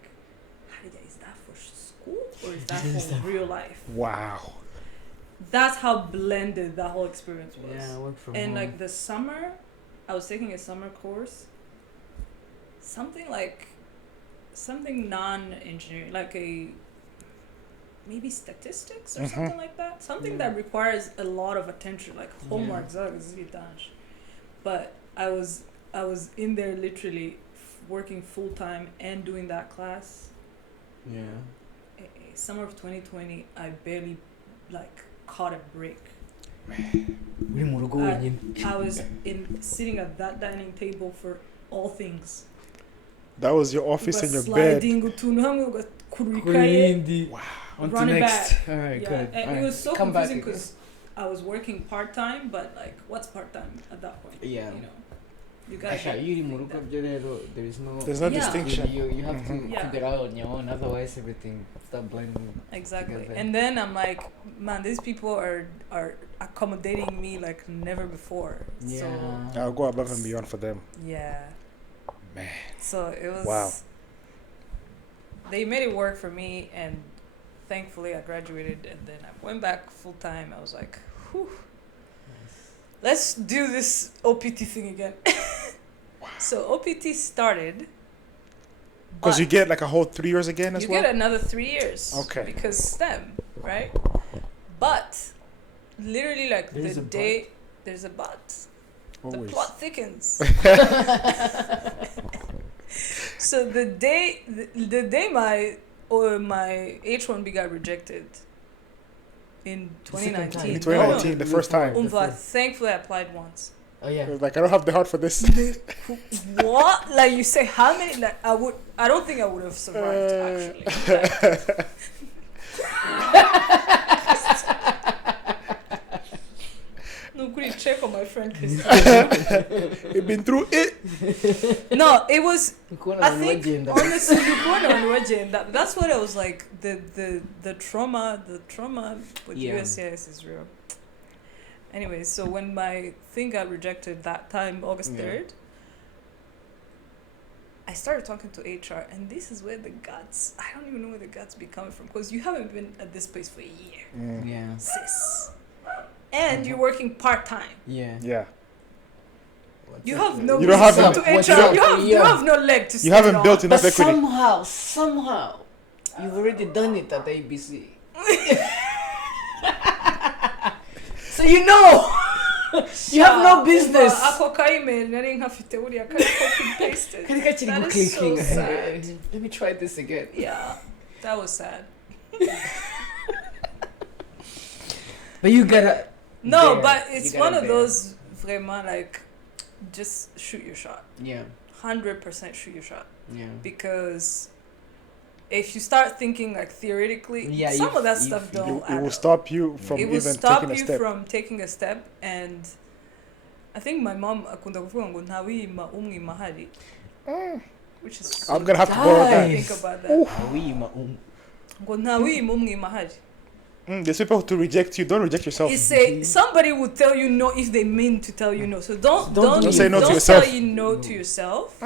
is that for school or is that for real life? Wow. That's how blended that whole experience was. Yeah, I work from And home. like the summer, I was taking a summer course, something non-engineering, like maybe statistics or something like that. Something that requires a lot of attention, like homework. But I was in there literally working full time and doing that class. Yeah. Summer of 2020, I barely like caught a break. I was sitting at that dining table for all things. That was your office and your bed. Wow. On to next. All right, Yeah, good. and All it was so right. Come back confusing again. because I was working part time, but like, what's part time at that point? Yeah. You gotta Actually, get you like muruka that. byerero, there's no There's no Yeah. distinction. You have to Yeah. figure out on your own, otherwise everything start blending. Exactly. together. And then I'm like, man, these people are accommodating me like never before. Yeah. So I'll go above and beyond for them. yeah. Man. So it was. Wow. They made it work for me, and thankfully I graduated, and then I went back full time. I was like, whew. Let's do this OPT thing again. So OPT started. Because but you get like a whole 3 years again as you well? get another 3 years. Okay. Because STEM, right? But literally, like There's the a day, there's a but. The Always. plot thickens. So the day my H1B got rejected in 2019. In 2019, the first time. Thankfully I applied once. Oh yeah. Like, I don't have the heart for this. What? Like, you say how many? Like, I don't think I would have survived, actually. Like, no, could you check on my friend Christine? You've been through it. No, it was. I think honestly, that's what I was like. The trauma with USCIS is real. Anyway, so when my thing got rejected that time, August 3rd, I started talking to HR, and this is where the guts. I don't even know where the guts be coming from, because you haven't been at this place for a year, sis, and you're working part-time. Yeah. You have no. You don't have to HR. You have no leg to. You haven't built enough but equity. Somehow, you've already done it at ABC. So you know, you have no business. That is so sad. Let me try this again. Yeah, that was sad. But you gotta. No, but it's one of those vraiment like, just shoot your shot. Yeah. 100% shoot your shot. Yeah. Because if you start thinking like theoretically, some of that stuff don't. It will stop you from even taking a step. It will stop you from taking a step, and I think my mom which is. I'm gonna have to borrow that. Think about that. There's people to reject you. Don't reject yourself. Somebody will tell you no if they mean to tell you no. So don't say no to yourself. Don't tell you no to yourself.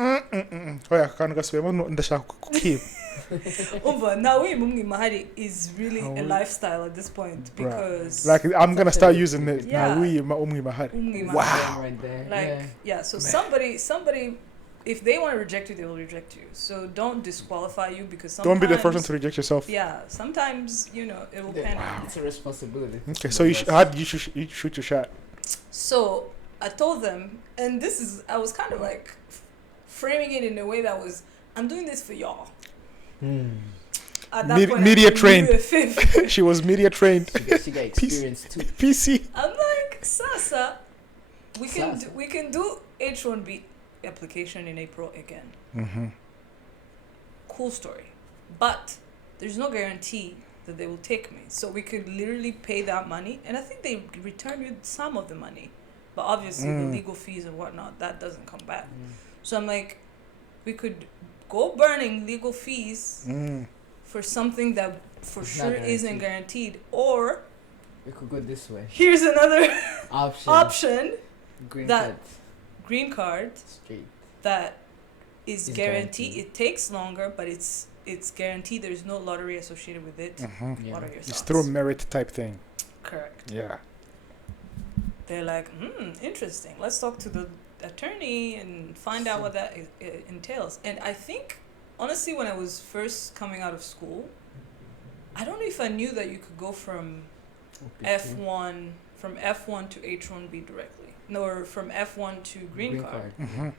Mahari is really a lifestyle at this point, because like, I'm gonna start using it. Yeah. Wow. Right there. Like so somebody if they want to reject you, they will reject you. So don't disqualify you, because sometimes, don't be the first one to reject yourself. Yeah, sometimes it will pan out. It's a responsibility. Okay, so you shoot your shot. So I told them, and I was kind of like framing it in a way that was, I'm doing this for y'all. At that point, media trained. She was media trained. She got experience too. PC. I'm like, Sasa, we can do H1B application in April again. Mm-hmm. Cool story, but there's no guarantee that they will take me. So we could literally pay that money, and I think they return you some of the money, but obviously the legal fees and whatnot, that doesn't come back. So I'm like, we could go burning legal fees for something that for sure isn't guaranteed, or we could go this way. Here's another option. Green card. Straight. That is guaranteed. It takes longer, but it's guaranteed. There's no lottery associated with it. Mm-hmm. What are your thoughts? It's through merit type thing. Correct. Yeah. They're like, interesting. Let's talk to the attorney and find out what that entails. And I think, honestly, when I was first coming out of school, I don't know if I knew that you could go from F1 to H1B directly. No, from F1 to green card. Mm-hmm.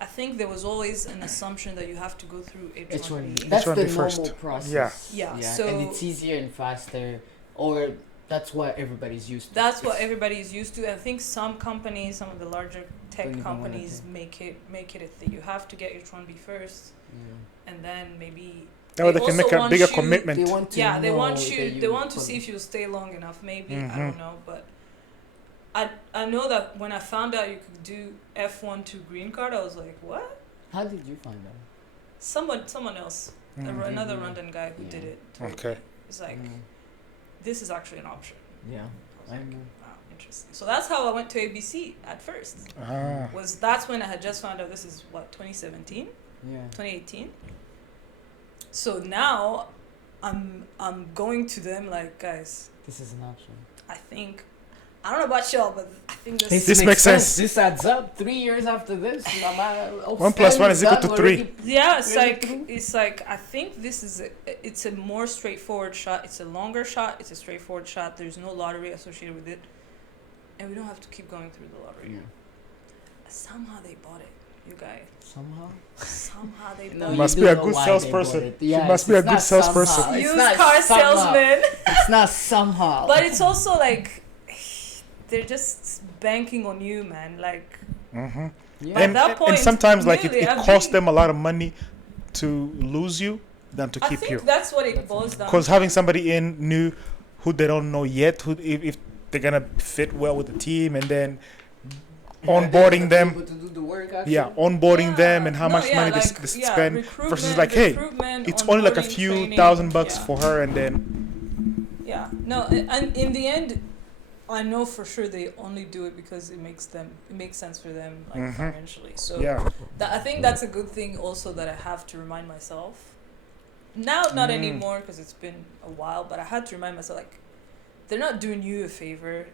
I think there was always an assumption that you have to go through H1B. That's the first. normal process. Yeah. So, and it's easier and faster, or that's what everybody's used to. That's what everybody is used to. I think some companies, some of the larger tech companies, make it a thing. You have to get H1B first, and then maybe. That way they can make a bigger commitment. They want to they want to see if you'll stay long enough. Maybe I don't know, but. I know that when I found out you could do F1 to green card, I was like, what? How did you find out? Someone else, another London guy who did it. Okay. It's like, this is actually an option. Yeah. I was like, wow, interesting. So that's how I went to ABC at first. That's when I had just found out this is 2017? Yeah. 2018. So now I'm going to them like, guys, this is an option. I don't know about y'all, but I think this makes sense. This adds up. 3 years after this, 1 + 1 is equal to 3. Yeah, it's like I think this is it's a more straightforward shot. It's a longer shot. It's a straightforward shot. There's no lottery associated with it, and we don't have to keep going through the lottery. Yeah. Somehow they bought it. you guys. Somehow they No, bought you Must do be a know good why salesperson. they bought it. She Yeah, must be a it's good not salesperson. somehow. It's used not car somehow. salesman. It's not somehow. But it's also like they're just banking on you, man. Like Mm-hmm. Yeah. at that point, and sometimes like really, it I've costs been- them a lot of money to lose you than to I keep think you. that's what it That's boils down. Because to. having somebody in new who they don't know yet, who if they're gonna fit well with the team, and then onboarding them, Able to do the work, yeah, actually. onboarding them and how much money they like, spend versus like, hey, it's onboarding, only like a few training, $1,000 yeah. for her, and then Yeah, no, and in the end, I know for sure they only do it because it makes sense for them, like Mhm. financially. So yeah, I think that's a good thing also that I have to remind myself. Now, not anymore because it's been a while, but I had to remind myself like, they're not doing you a favor.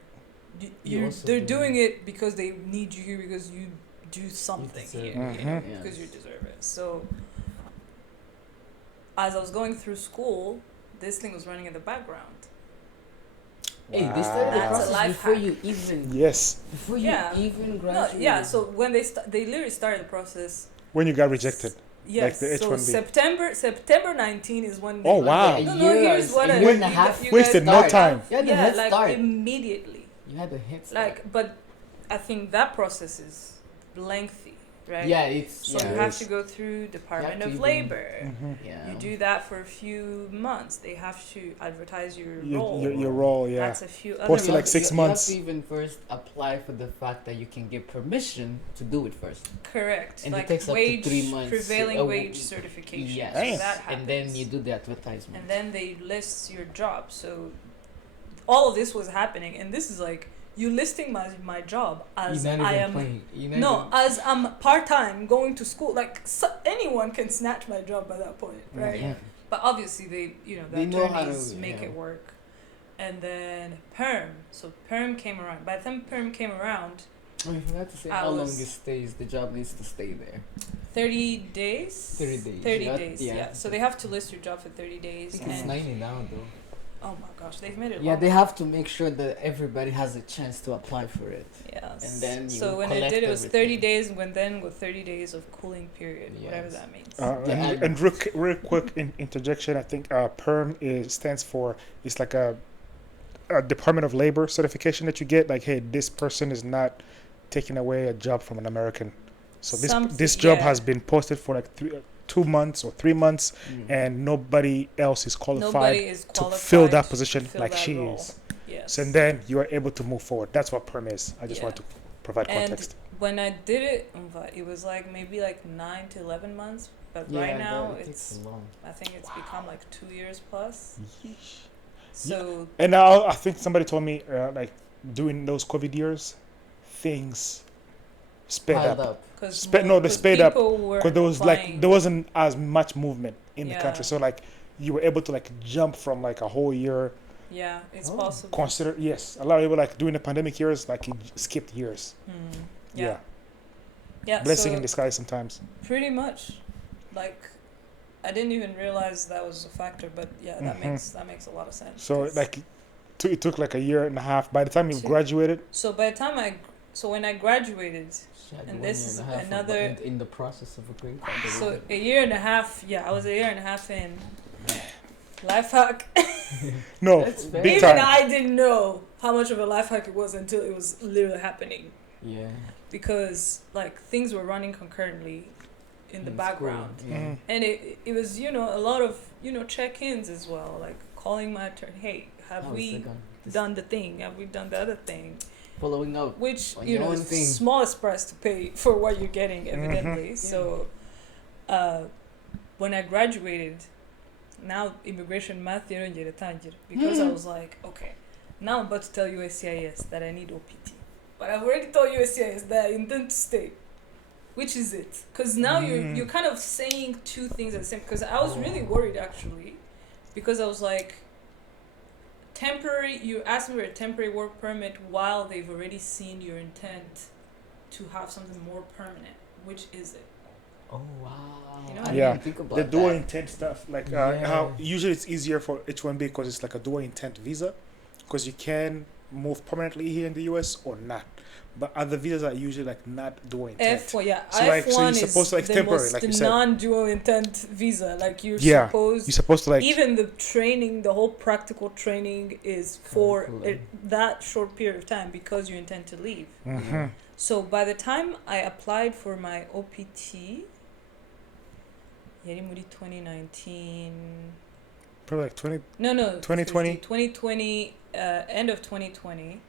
They're doing it because they need you here because you do something deserve here, it. you know, Mhm. because you deserve it. So, as I was going through school, this thing was running in the background. Hey, they started the That's a process life before hack. you even yes, before Yeah. you even No, graduated. yeah. So when they literally started the process. when you got rejected. Yes. the so H1B. September 19 is when. Oh, wow. A No, year, here's what a I- year and a you half. gu- you Wasted guys no start. time. You had the Yeah, head like start. immediately. You had the head start. Like, but I think that process is lengthy, right? yeah, it's So yeah. you have Yes. to go through Department to of even- Labor. Mhm. Yeah. You do that for a few months. They have to advertise your Your, role. your role, yeah. That's a few other Post it You like have- 6 you months. have to even first apply for the fact that you can get permission to do it first. Correct. And it like takes up to wage, 3 months. prevailing wage certification. Yes. So Damn. that happens. And then you do the advertisement. And then they list your job. So all of this was happening, and this is like you listing my job as You're not I even am. playing. You're not No, even- as I'm part time going to school. Like anyone can snatch my job by that point, right? Yeah. But obviously the They know how attorneys to- make yeah. it work. And then perm. So perm came around. By the time perm came around, Oh, you forgot to say I how long was- it stays. The job needs to stay there. 30 days. 30 days. 30 Yeah, days. yeah. Yeah. So they have to list your job for 30 I days. think it's And 90 now, though. oh my gosh, they've made it. Yeah, longer. they have to make sure that everybody has a chance to apply for it. Yes. And then you so when I collect did it was everything. 30 days. When then with 30 days of cooling period, whatever Yes. that means. Yeah, And real quick interjection, I think PERM stands for, it's like a Department of Labor certification that you get. Like, hey, this person is not taking away a job from an American. So this job yeah. has been posted for like 2 months or 3 months, Mm. and nobody else is qualified Nobody is to qualified fill that position fill like that she role. is. Yes. So and then you are able to move forward. That's what PERM is. I just Yeah. wanted to provide And context. when I did it was like maybe like 9 to 11 months. But Yeah, right now that takes it's long. I think it's become like 2 years plus. So And now I think somebody told me like during those COVID years, things sped Piled up. up. because They sped up because there was like there wasn't as much movement in the Yeah. country. So like you were able to like jump from like a whole year. yeah, it's Oh. possible. Consider yes, a lot of people like during the pandemic years like you skipped years. Yeah. Yeah. Blessing so in disguise sometimes. pretty much, like, I didn't even realize that was a factor, but yeah, that Mhm. makes a lot of sense. So 'cause- like it took like a year and a half. By the time you Two- graduated, so by the time when I graduated, She had And 1 this year is and a half another- in the process of a green card. so a year and a half. Yeah, I was a year and a half in. Life hack. no, That's fair. big Even time. I didn't know how much of a life hack it was until it was literally happening. Yeah. Because like things were running concurrently in the In background. school, yeah. Mhm. And it was, a lot of, check-ins as well, like calling my attorney, hey, have How is we it gone? This- done the thing? Have we done the other thing? following up? Which, On your own is the thing. smallest price to pay for what you're getting, evidently. So, when I graduated, now immigration math, because I was like, okay, now I'm about to tell USCIS that I need OPT. But I've already told USCIS that I intend to stay. Which is it? Because now you're kind of saying two things at the same. Because I was really worried actually, because I was like, temporary. You asked me for a temporary work permit while they've already seen your intent to have something more permanent. Which is it? Oh wow! You know? I didn't Yeah, even think about the dual that. intent stuff, like Yeah. how usually it's easier for H1B because it's like a dual intent visa, because you can move permanently here in the US or not. But other visas are usually like not dual intent. F1, yeah. So, F1 like, so you're is supposed to, like, the temporary, most like you said. non-dual intent visa. Like you're You're supposed supposed to like even the training, the whole practical training is for that short period of time because you intend to leave. Mm-hmm. So by the time I applied for my OPT, yari muri 2019. Probably like 20. No, 2020? 2020, end of 2020.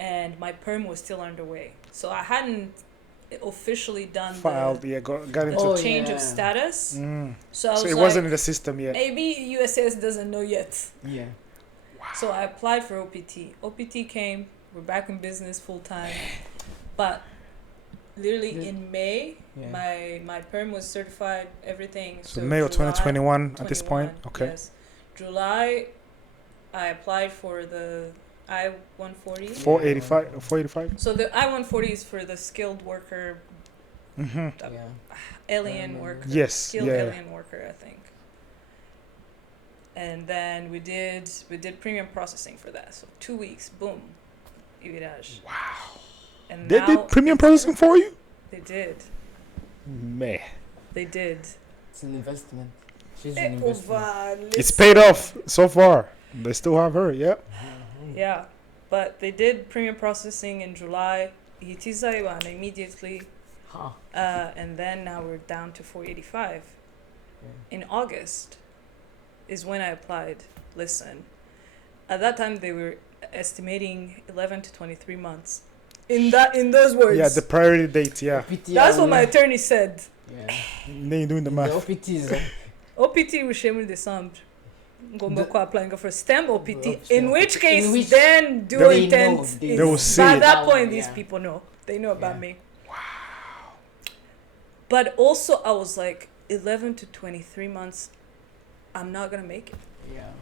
And my perm was still underway. So I hadn't officially done Filed, got into the change of status. So I was so it like, wasn't in the system yet. maybe USS doesn't know yet. Yeah. Wow. So I applied for OPT. OPT came. We're back in business full time. But literally in May, my perm was certified, everything. So May of 2021 at this point? Okay. Yes. July, I applied for the I-140. 485? So the I-140 is for the skilled worker, alien worker. Yes, skilled alien worker, I think. And then we did premium processing for that. So 2 weeks, boom, Iviraj. Wow. And They did premium processing for you? They did. Man. They did. It's an investment. She's an investment. It's paid off so far. They still have her, yeah. Yeah, but they did premium processing in July. Immediately. Huh. And then now we're down to 485. In August is when I applied. Listen, at that time they were estimating 11 to 23 months. In those words. Yeah, the priority date, yeah. OPT, That's what my attorney said. Yeah. Then you're doing the math. The OPTs. OPT was Shemul December. Applying for STEM OPT. In which case, then dual they intent. know, they will see By it. that point, these people know. They know about me. Wow. But also, I was like, 11 to 23 months, I'm not going to make it. Yeah.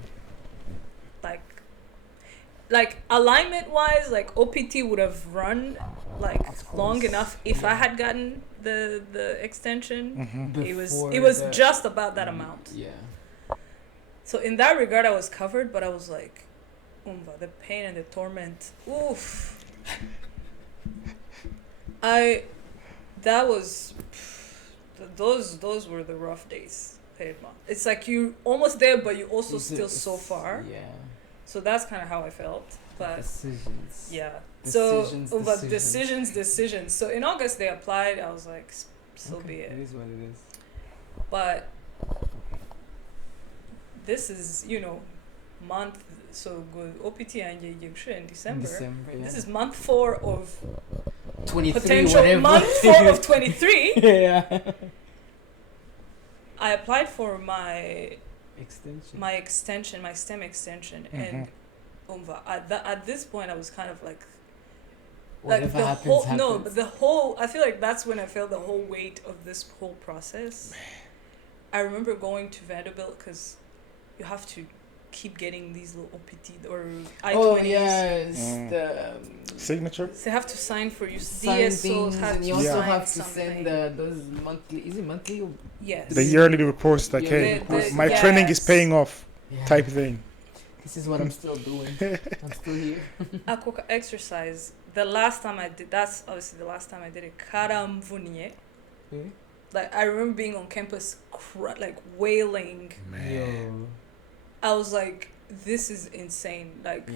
Like alignment wise, like OPT would have run like long enough if I had gotten the extension. It was just about that amount. Yeah. So in that regard, I was covered, but I was like, the pain and the torment. Oof. Those were the rough days. It's like you almost there, but you also still so far. Yeah. So that's kind of how I felt. But decisions. yeah. Decisions. So in August they applied. I was like, so be it. It is what it is. But this is, month. So good. OPT and in December. Yeah. This is month 4 of 23, potential whatever. month 4 of 23. Yeah. I applied for my extension, my STEM extension, and at this point I was kind of like whatever the happens, whole happens. no, but the whole I feel like that's when I felt the whole weight of this whole process. I remember going to Vanderbilt because you have to keep getting these little OPT or I-20s. Oh yes, the signature. They have to sign for you. Sign DSOs things, have and to you also sign have to something. send those monthly. Is it monthly? Or Yes. The yearly reports, like, Yeah, hey, my training is paying off, type thing. This is what I'm still doing. I'm still here. Aqua exercise. The last time I did, that's obviously the last time I did it. Karamvunye. Like I remember being on campus, wailing. Man. I was like, this is insane. Like,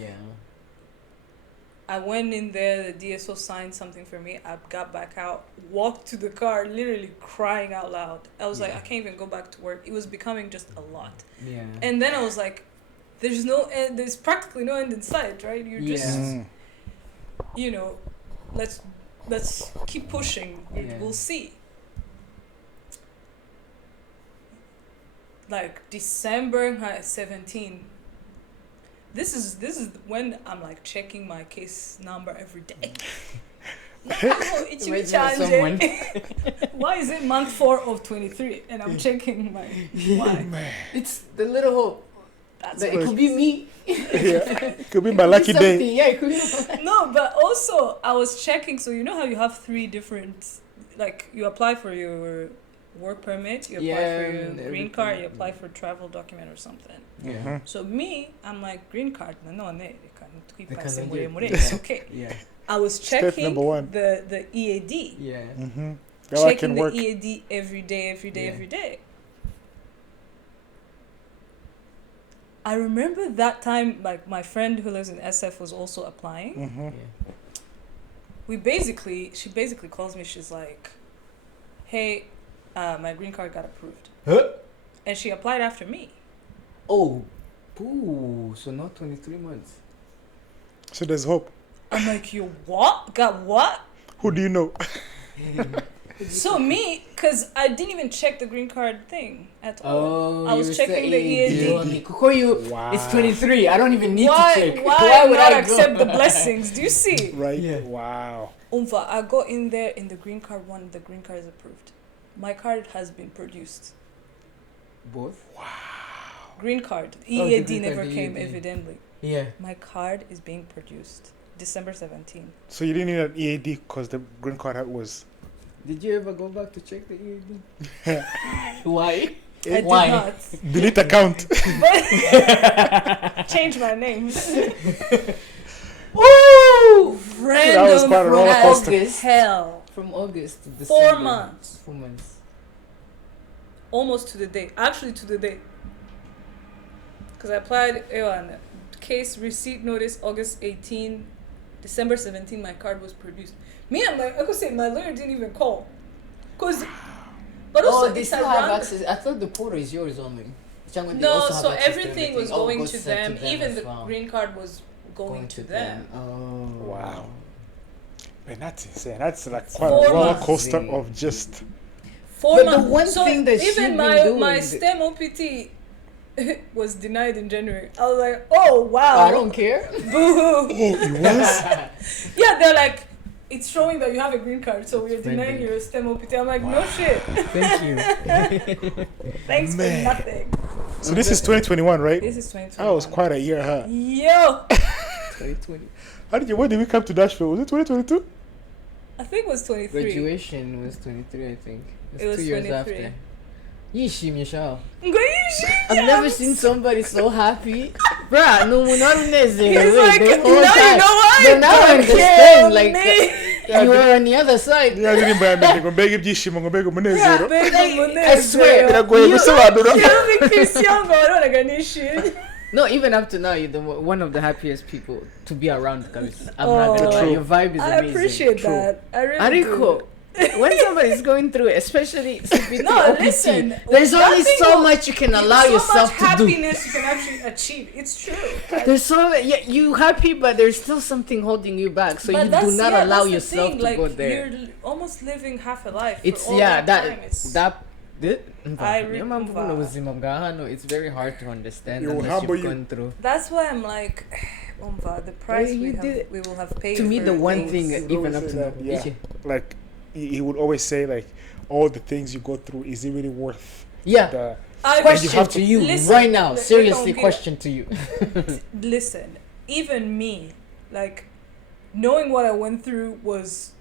I went in there, the DSO signed something for me. I got back out, walked to the car, literally crying out loud. I was like, I can't even go back to work. It was becoming just a lot. Yeah. And then I was like, there's no end. There's practically no end in sight, right? You're just, let's keep pushing. We'll see. Like December 17. This is when I'm like checking my case number every day. Why is it month 4 of 23 and I'm checking my why? Man. It's the little hope. That's It could be me. It could be my lucky day. Yeah, it could be. No, but also I was checking. So you know how you have 3 different, like you apply for your work permit, you apply for your green card, you apply for travel document or something. Yeah. So me, I'm like, green card, no, Yeah. it's okay. Yeah. I was Step checking number one. the EAD. Yeah. Checking the EAD every day. I remember that time, like my friend who lives in SF was also applying. She basically calls me. She's like, "Hey, my green card got approved," and she applied after me. Oh, ooh, so not 23 months. So there's hope. I'm like, you what? Got what? Who do you know? So me, because I didn't even check the green card thing at all. Oh, I was checking the EAD. Wow. It's 23. I don't even need to check. Why would I go? accept the blessings? Do you see? Right? Yeah. Wow. I got in there in the green card one. The green card is approved. My card has been produced. Both? Wow. Green card. the EAD green never card, came, EAD. evidently. Yeah. My card is being produced. December 17th. So you didn't need an EAD because the green card was... Did you ever go back to check the EAD? Why? I Why? did not. Delete account. Change my name. Woo! Random That was quite a roller coaster. as hell. From August to December. 4 months. 4 months. Almost to the day. Actually, to the day. Because I applied on case receipt notice August 18, December 17, my card was produced. Me, I'm like, I could say my lawyer didn't even call. But also, they it's still have around. access. I thought the portal is yours only. They No, also have so access to everything was Oh, going goes to sent them. Even as the well. green card was going to them. Oh. Wow. Man, that's insane. That's like It's quite a 4 roller months. coaster of just... 4 But the months. one so thing that she'd even been doing my the- STEM OPT was denied in January. I was like, oh wow. I don't care. Boo. It was? Yeah, they're like, it's showing that you have a green card, so we're denying Splendid. your STEM OPT. I'm like, no shit. Thank you. Thanks Man. for nothing. So this is 2021, right? This is 2020. That was quite a year, huh? Yo, 2020. When did we come to Nashville? Was it 2022? I think it was 23. Graduation was 23, I think. It was 2 years 23. after. Yishi, Michelle. Ngoyishi. I've never seen somebody so happy. Bruh, no, we're not in this. He's like, the now whole you time. know why? But now I Don't understand. kill Like, me. you were on the other side. Yeah, I didn't buy anything. I'm begging Jishimo, I'm begging Yeah, Munezero. baby, I swear. Kill me, Christian. I don't like shit. No, even up to now, you're one of the happiest people to be around. Because I'm Oh, not gonna lie, true. your vibe is I amazing. appreciate True. that. I really Ariko, do. when somebody's going through it, especially CPT, No, OPT, listen, there's only nothing so will- much you can allow so yourself much to do. happiness you can actually achieve. It's true. There's so you happy, but there's still something holding you back. So But you do not allow that's the yourself thing, to like, go there. You're almost living half a life. It's for all yeah, that time. It's, it's very hard to understand It will unless humble you've you. gone through. that's why I'm like, the price you we will have paid. To me, for the one things. thing, He would even always up to say now, that, yeah. Like, he would always say, like, all the things you go through, is it really worth yeah. the... I Question have to to- you listen, right now. they Seriously, don't get- question to you. Listen, even me, like, knowing what I went through was,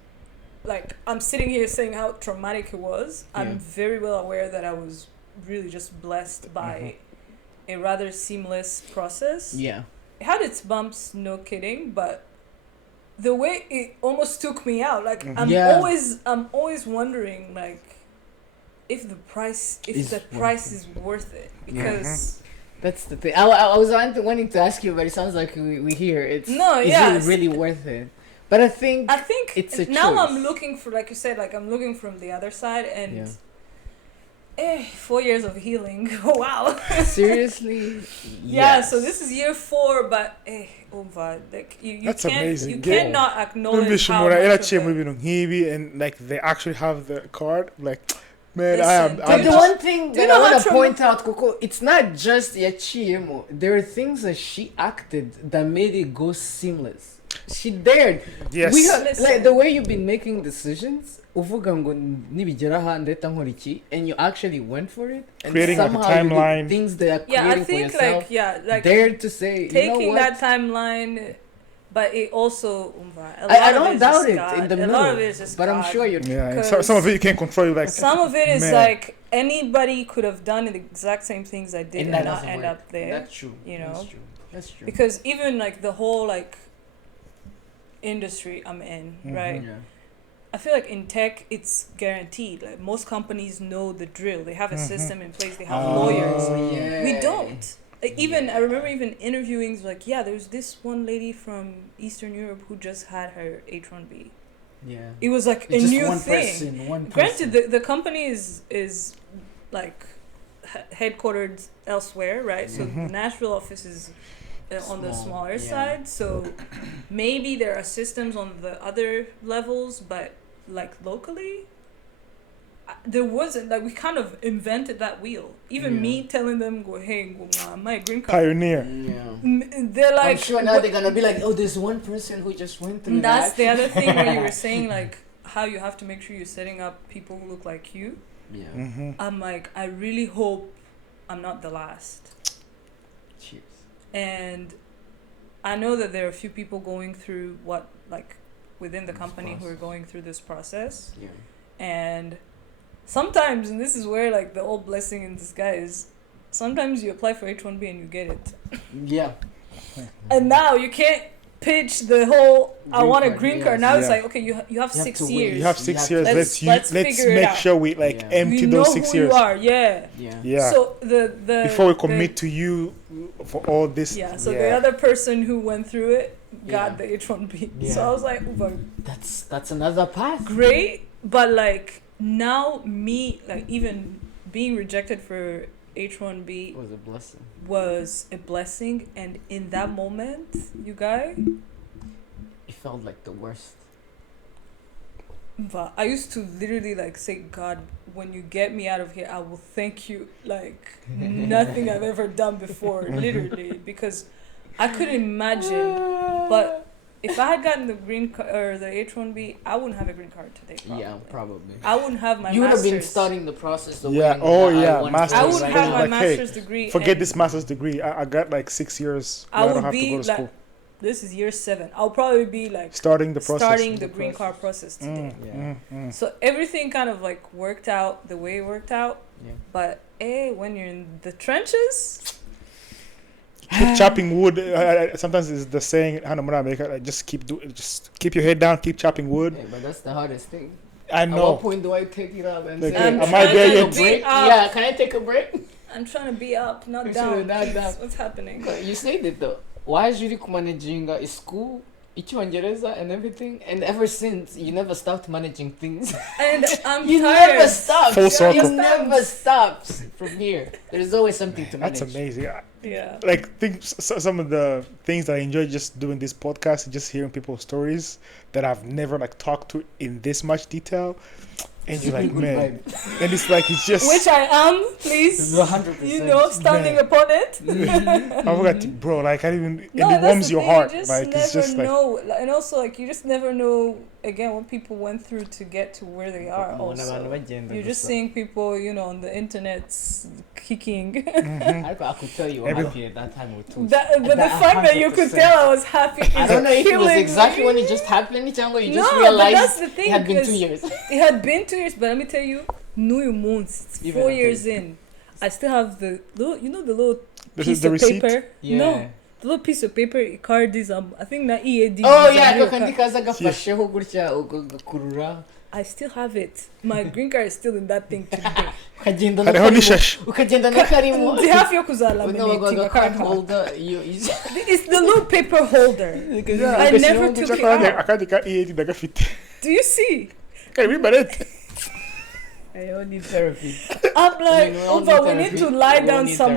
like, I'm sitting here saying how traumatic it was. Yeah. I'm very well aware that I was really just blessed by a rather seamless process. Yeah. It had its bumps, no kidding, but the way it almost took me out, like, Yeah. I'm always wondering, like, if the price is worth it, because That's the thing. I was wanting to ask you, but it sounds like we hear it's No, is yes. it really worth it? But I think I think it's a now choice. I'm looking for, like you said, like I'm looking from the other side, and Yeah. 4 years of healing. Wow. seriously. Yeah, yes. so this is year 4, but like you That's can't amazing. you Yeah. cannot Don't acknowledge be how Shimura, much ela of chemo it- ibintu nk'ibi, and like they actually have the card. Like, man, Listen, But I'm the just- one thing do you that I know how want to trauma- point out, Coco, it's not just Yachiemo. There are things that she acted that made it go seamless. She dared. yes. We have, Listen. like the way you've been making decisions. Uvuga ngo nibigera aha ndeta nkora iki, and you actually went for it. And Creating, like, a somehow you did timeline. things that are Yeah, I creating for think yourself. like Dared to say, you know taking what? that timeline But it also, I don't doubt it in the middle. A lot of it is just but God. I'm sure you're. Yeah, some of it you can't control. You like some of it is man. like anybody could have done the exact same things I did and not end work. up there. That's true. You know, that's true. Because even like the whole like industry I'm in, right? Yeah. I feel like in tech it's guaranteed. Like most companies know the drill. They have a system in place. They have lawyers. Yeah. We don't. Like, even I remember even interviewing like, yeah, there's this one lady from Eastern Europe who just had her H1B. Yeah. It was like it's a just new one thing. One Granted, the company is like headquartered elsewhere, right? So the Nashville office is on the smaller side. So maybe there are systems on the other levels, but like locally, there wasn't. Like we kind of invented that wheel. Even me telling them, "Go hey, my green card." Pioneer. Yeah. They're like, I'm sure now they're gonna be like, "Oh, there's one person who just went through that's that." the other thing where you were saying like how you have to make sure you're setting up people who look like you. Yeah. I'm like, I really hope I'm not the last. Cheers. And I know that there are a few people going through within the company who are going through this process. Yeah. And sometimes, and this is where like the old blessing in disguise, sometimes you apply for H1B and you get it. Yeah. And now you can't pitch the whole I want a green card. Now Yeah. it's like, okay, you have 6 years. You have 6 years. Let's figure it make out. sure we empty You know those 6 who years. you are, yeah. Yeah. So the before we commit to you for all this. Yeah. So the other person who went through it got the H1B. Yeah. So I was like, but that's another path. great, but like now me like even being rejected for H1B was a blessing, and in that moment, you guys, it felt like the worst. But I used to literally like say, God, when you get me out of here, I will thank you like nothing I've ever done before, literally, because I couldn't imagine. But if I had gotten the green card or the H1B, I wouldn't have a green card today. Probably. Yeah, probably. I wouldn't have my You would have master's. been starting the process. The Yeah. way Oh that yeah. Masters. I wouldn't have my like, master's hey, degree. forget this master's degree. I got like 6 years. I don't would have to be go to like, school. this is year 7. I'll probably be like Starting the process. starting the green card process today. So everything kind of like worked out the way it worked out. Yeah. But when you're in the trenches, Keep chopping wood. Sometimes it's the saying, just keep your head down, keep chopping wood. Yeah, but that's the hardest thing. I At know. what point do I take it up and Like, say, am I there yet? break? Yeah, can I take a break? I'm trying to be up, not You down. should not Please, down. what's happening? You said it though. Why is you managing school, Ichiwangereza and everything? And ever since, you never stopped managing things. And I'm You tired. never stopped. Full circle. You never stopped from here. There's always something to manage. That's amazing. Yeah. Like some of the things that I enjoy just doing this podcast and just hearing people's stories that I've never like talked to in this much detail. And you're like, man, and it's like it's just Which I am, please. 100%. You know, standing upon it. I forgot, bro. Like I didn't. And No, it that's warms the your thing, heart. You just Like never it's just like know, and also like you just never know again what people went through to get to where they are. Also, you're just seeing people, on the internet kicking. I could tell you what Every- happened at that time with too. But the fact that you could 100%. tell I was happy. I don't know if it was killing exactly me. when it just happened, Chango. You just No, but realized that's the thing, it had been 2 because years. It had been 2 years, but let me tell you, no months. It's Even 4 okay. years in. I still have the little, the little this piece is the of receipt. paper. Yeah. No, the little piece of paper. Card is I think na EAD. Oh is a yeah, real kakandi card. kaza gafasheho gutya ugakurura. I still have it. My green card is still in that thing today. Ukagenda Hariho nakarimo. n'ishashi. Ukagenda nakarimo. Ndi hafi yo When kuzalaminatinga card kaka. holder, It's the little paper holder. I never took it out. akandi ka EAD ndagafite. Do you see? Kari bibarete. I all need therapy. I'm like, we all but need we need to therapy. lie We all down need somewhere.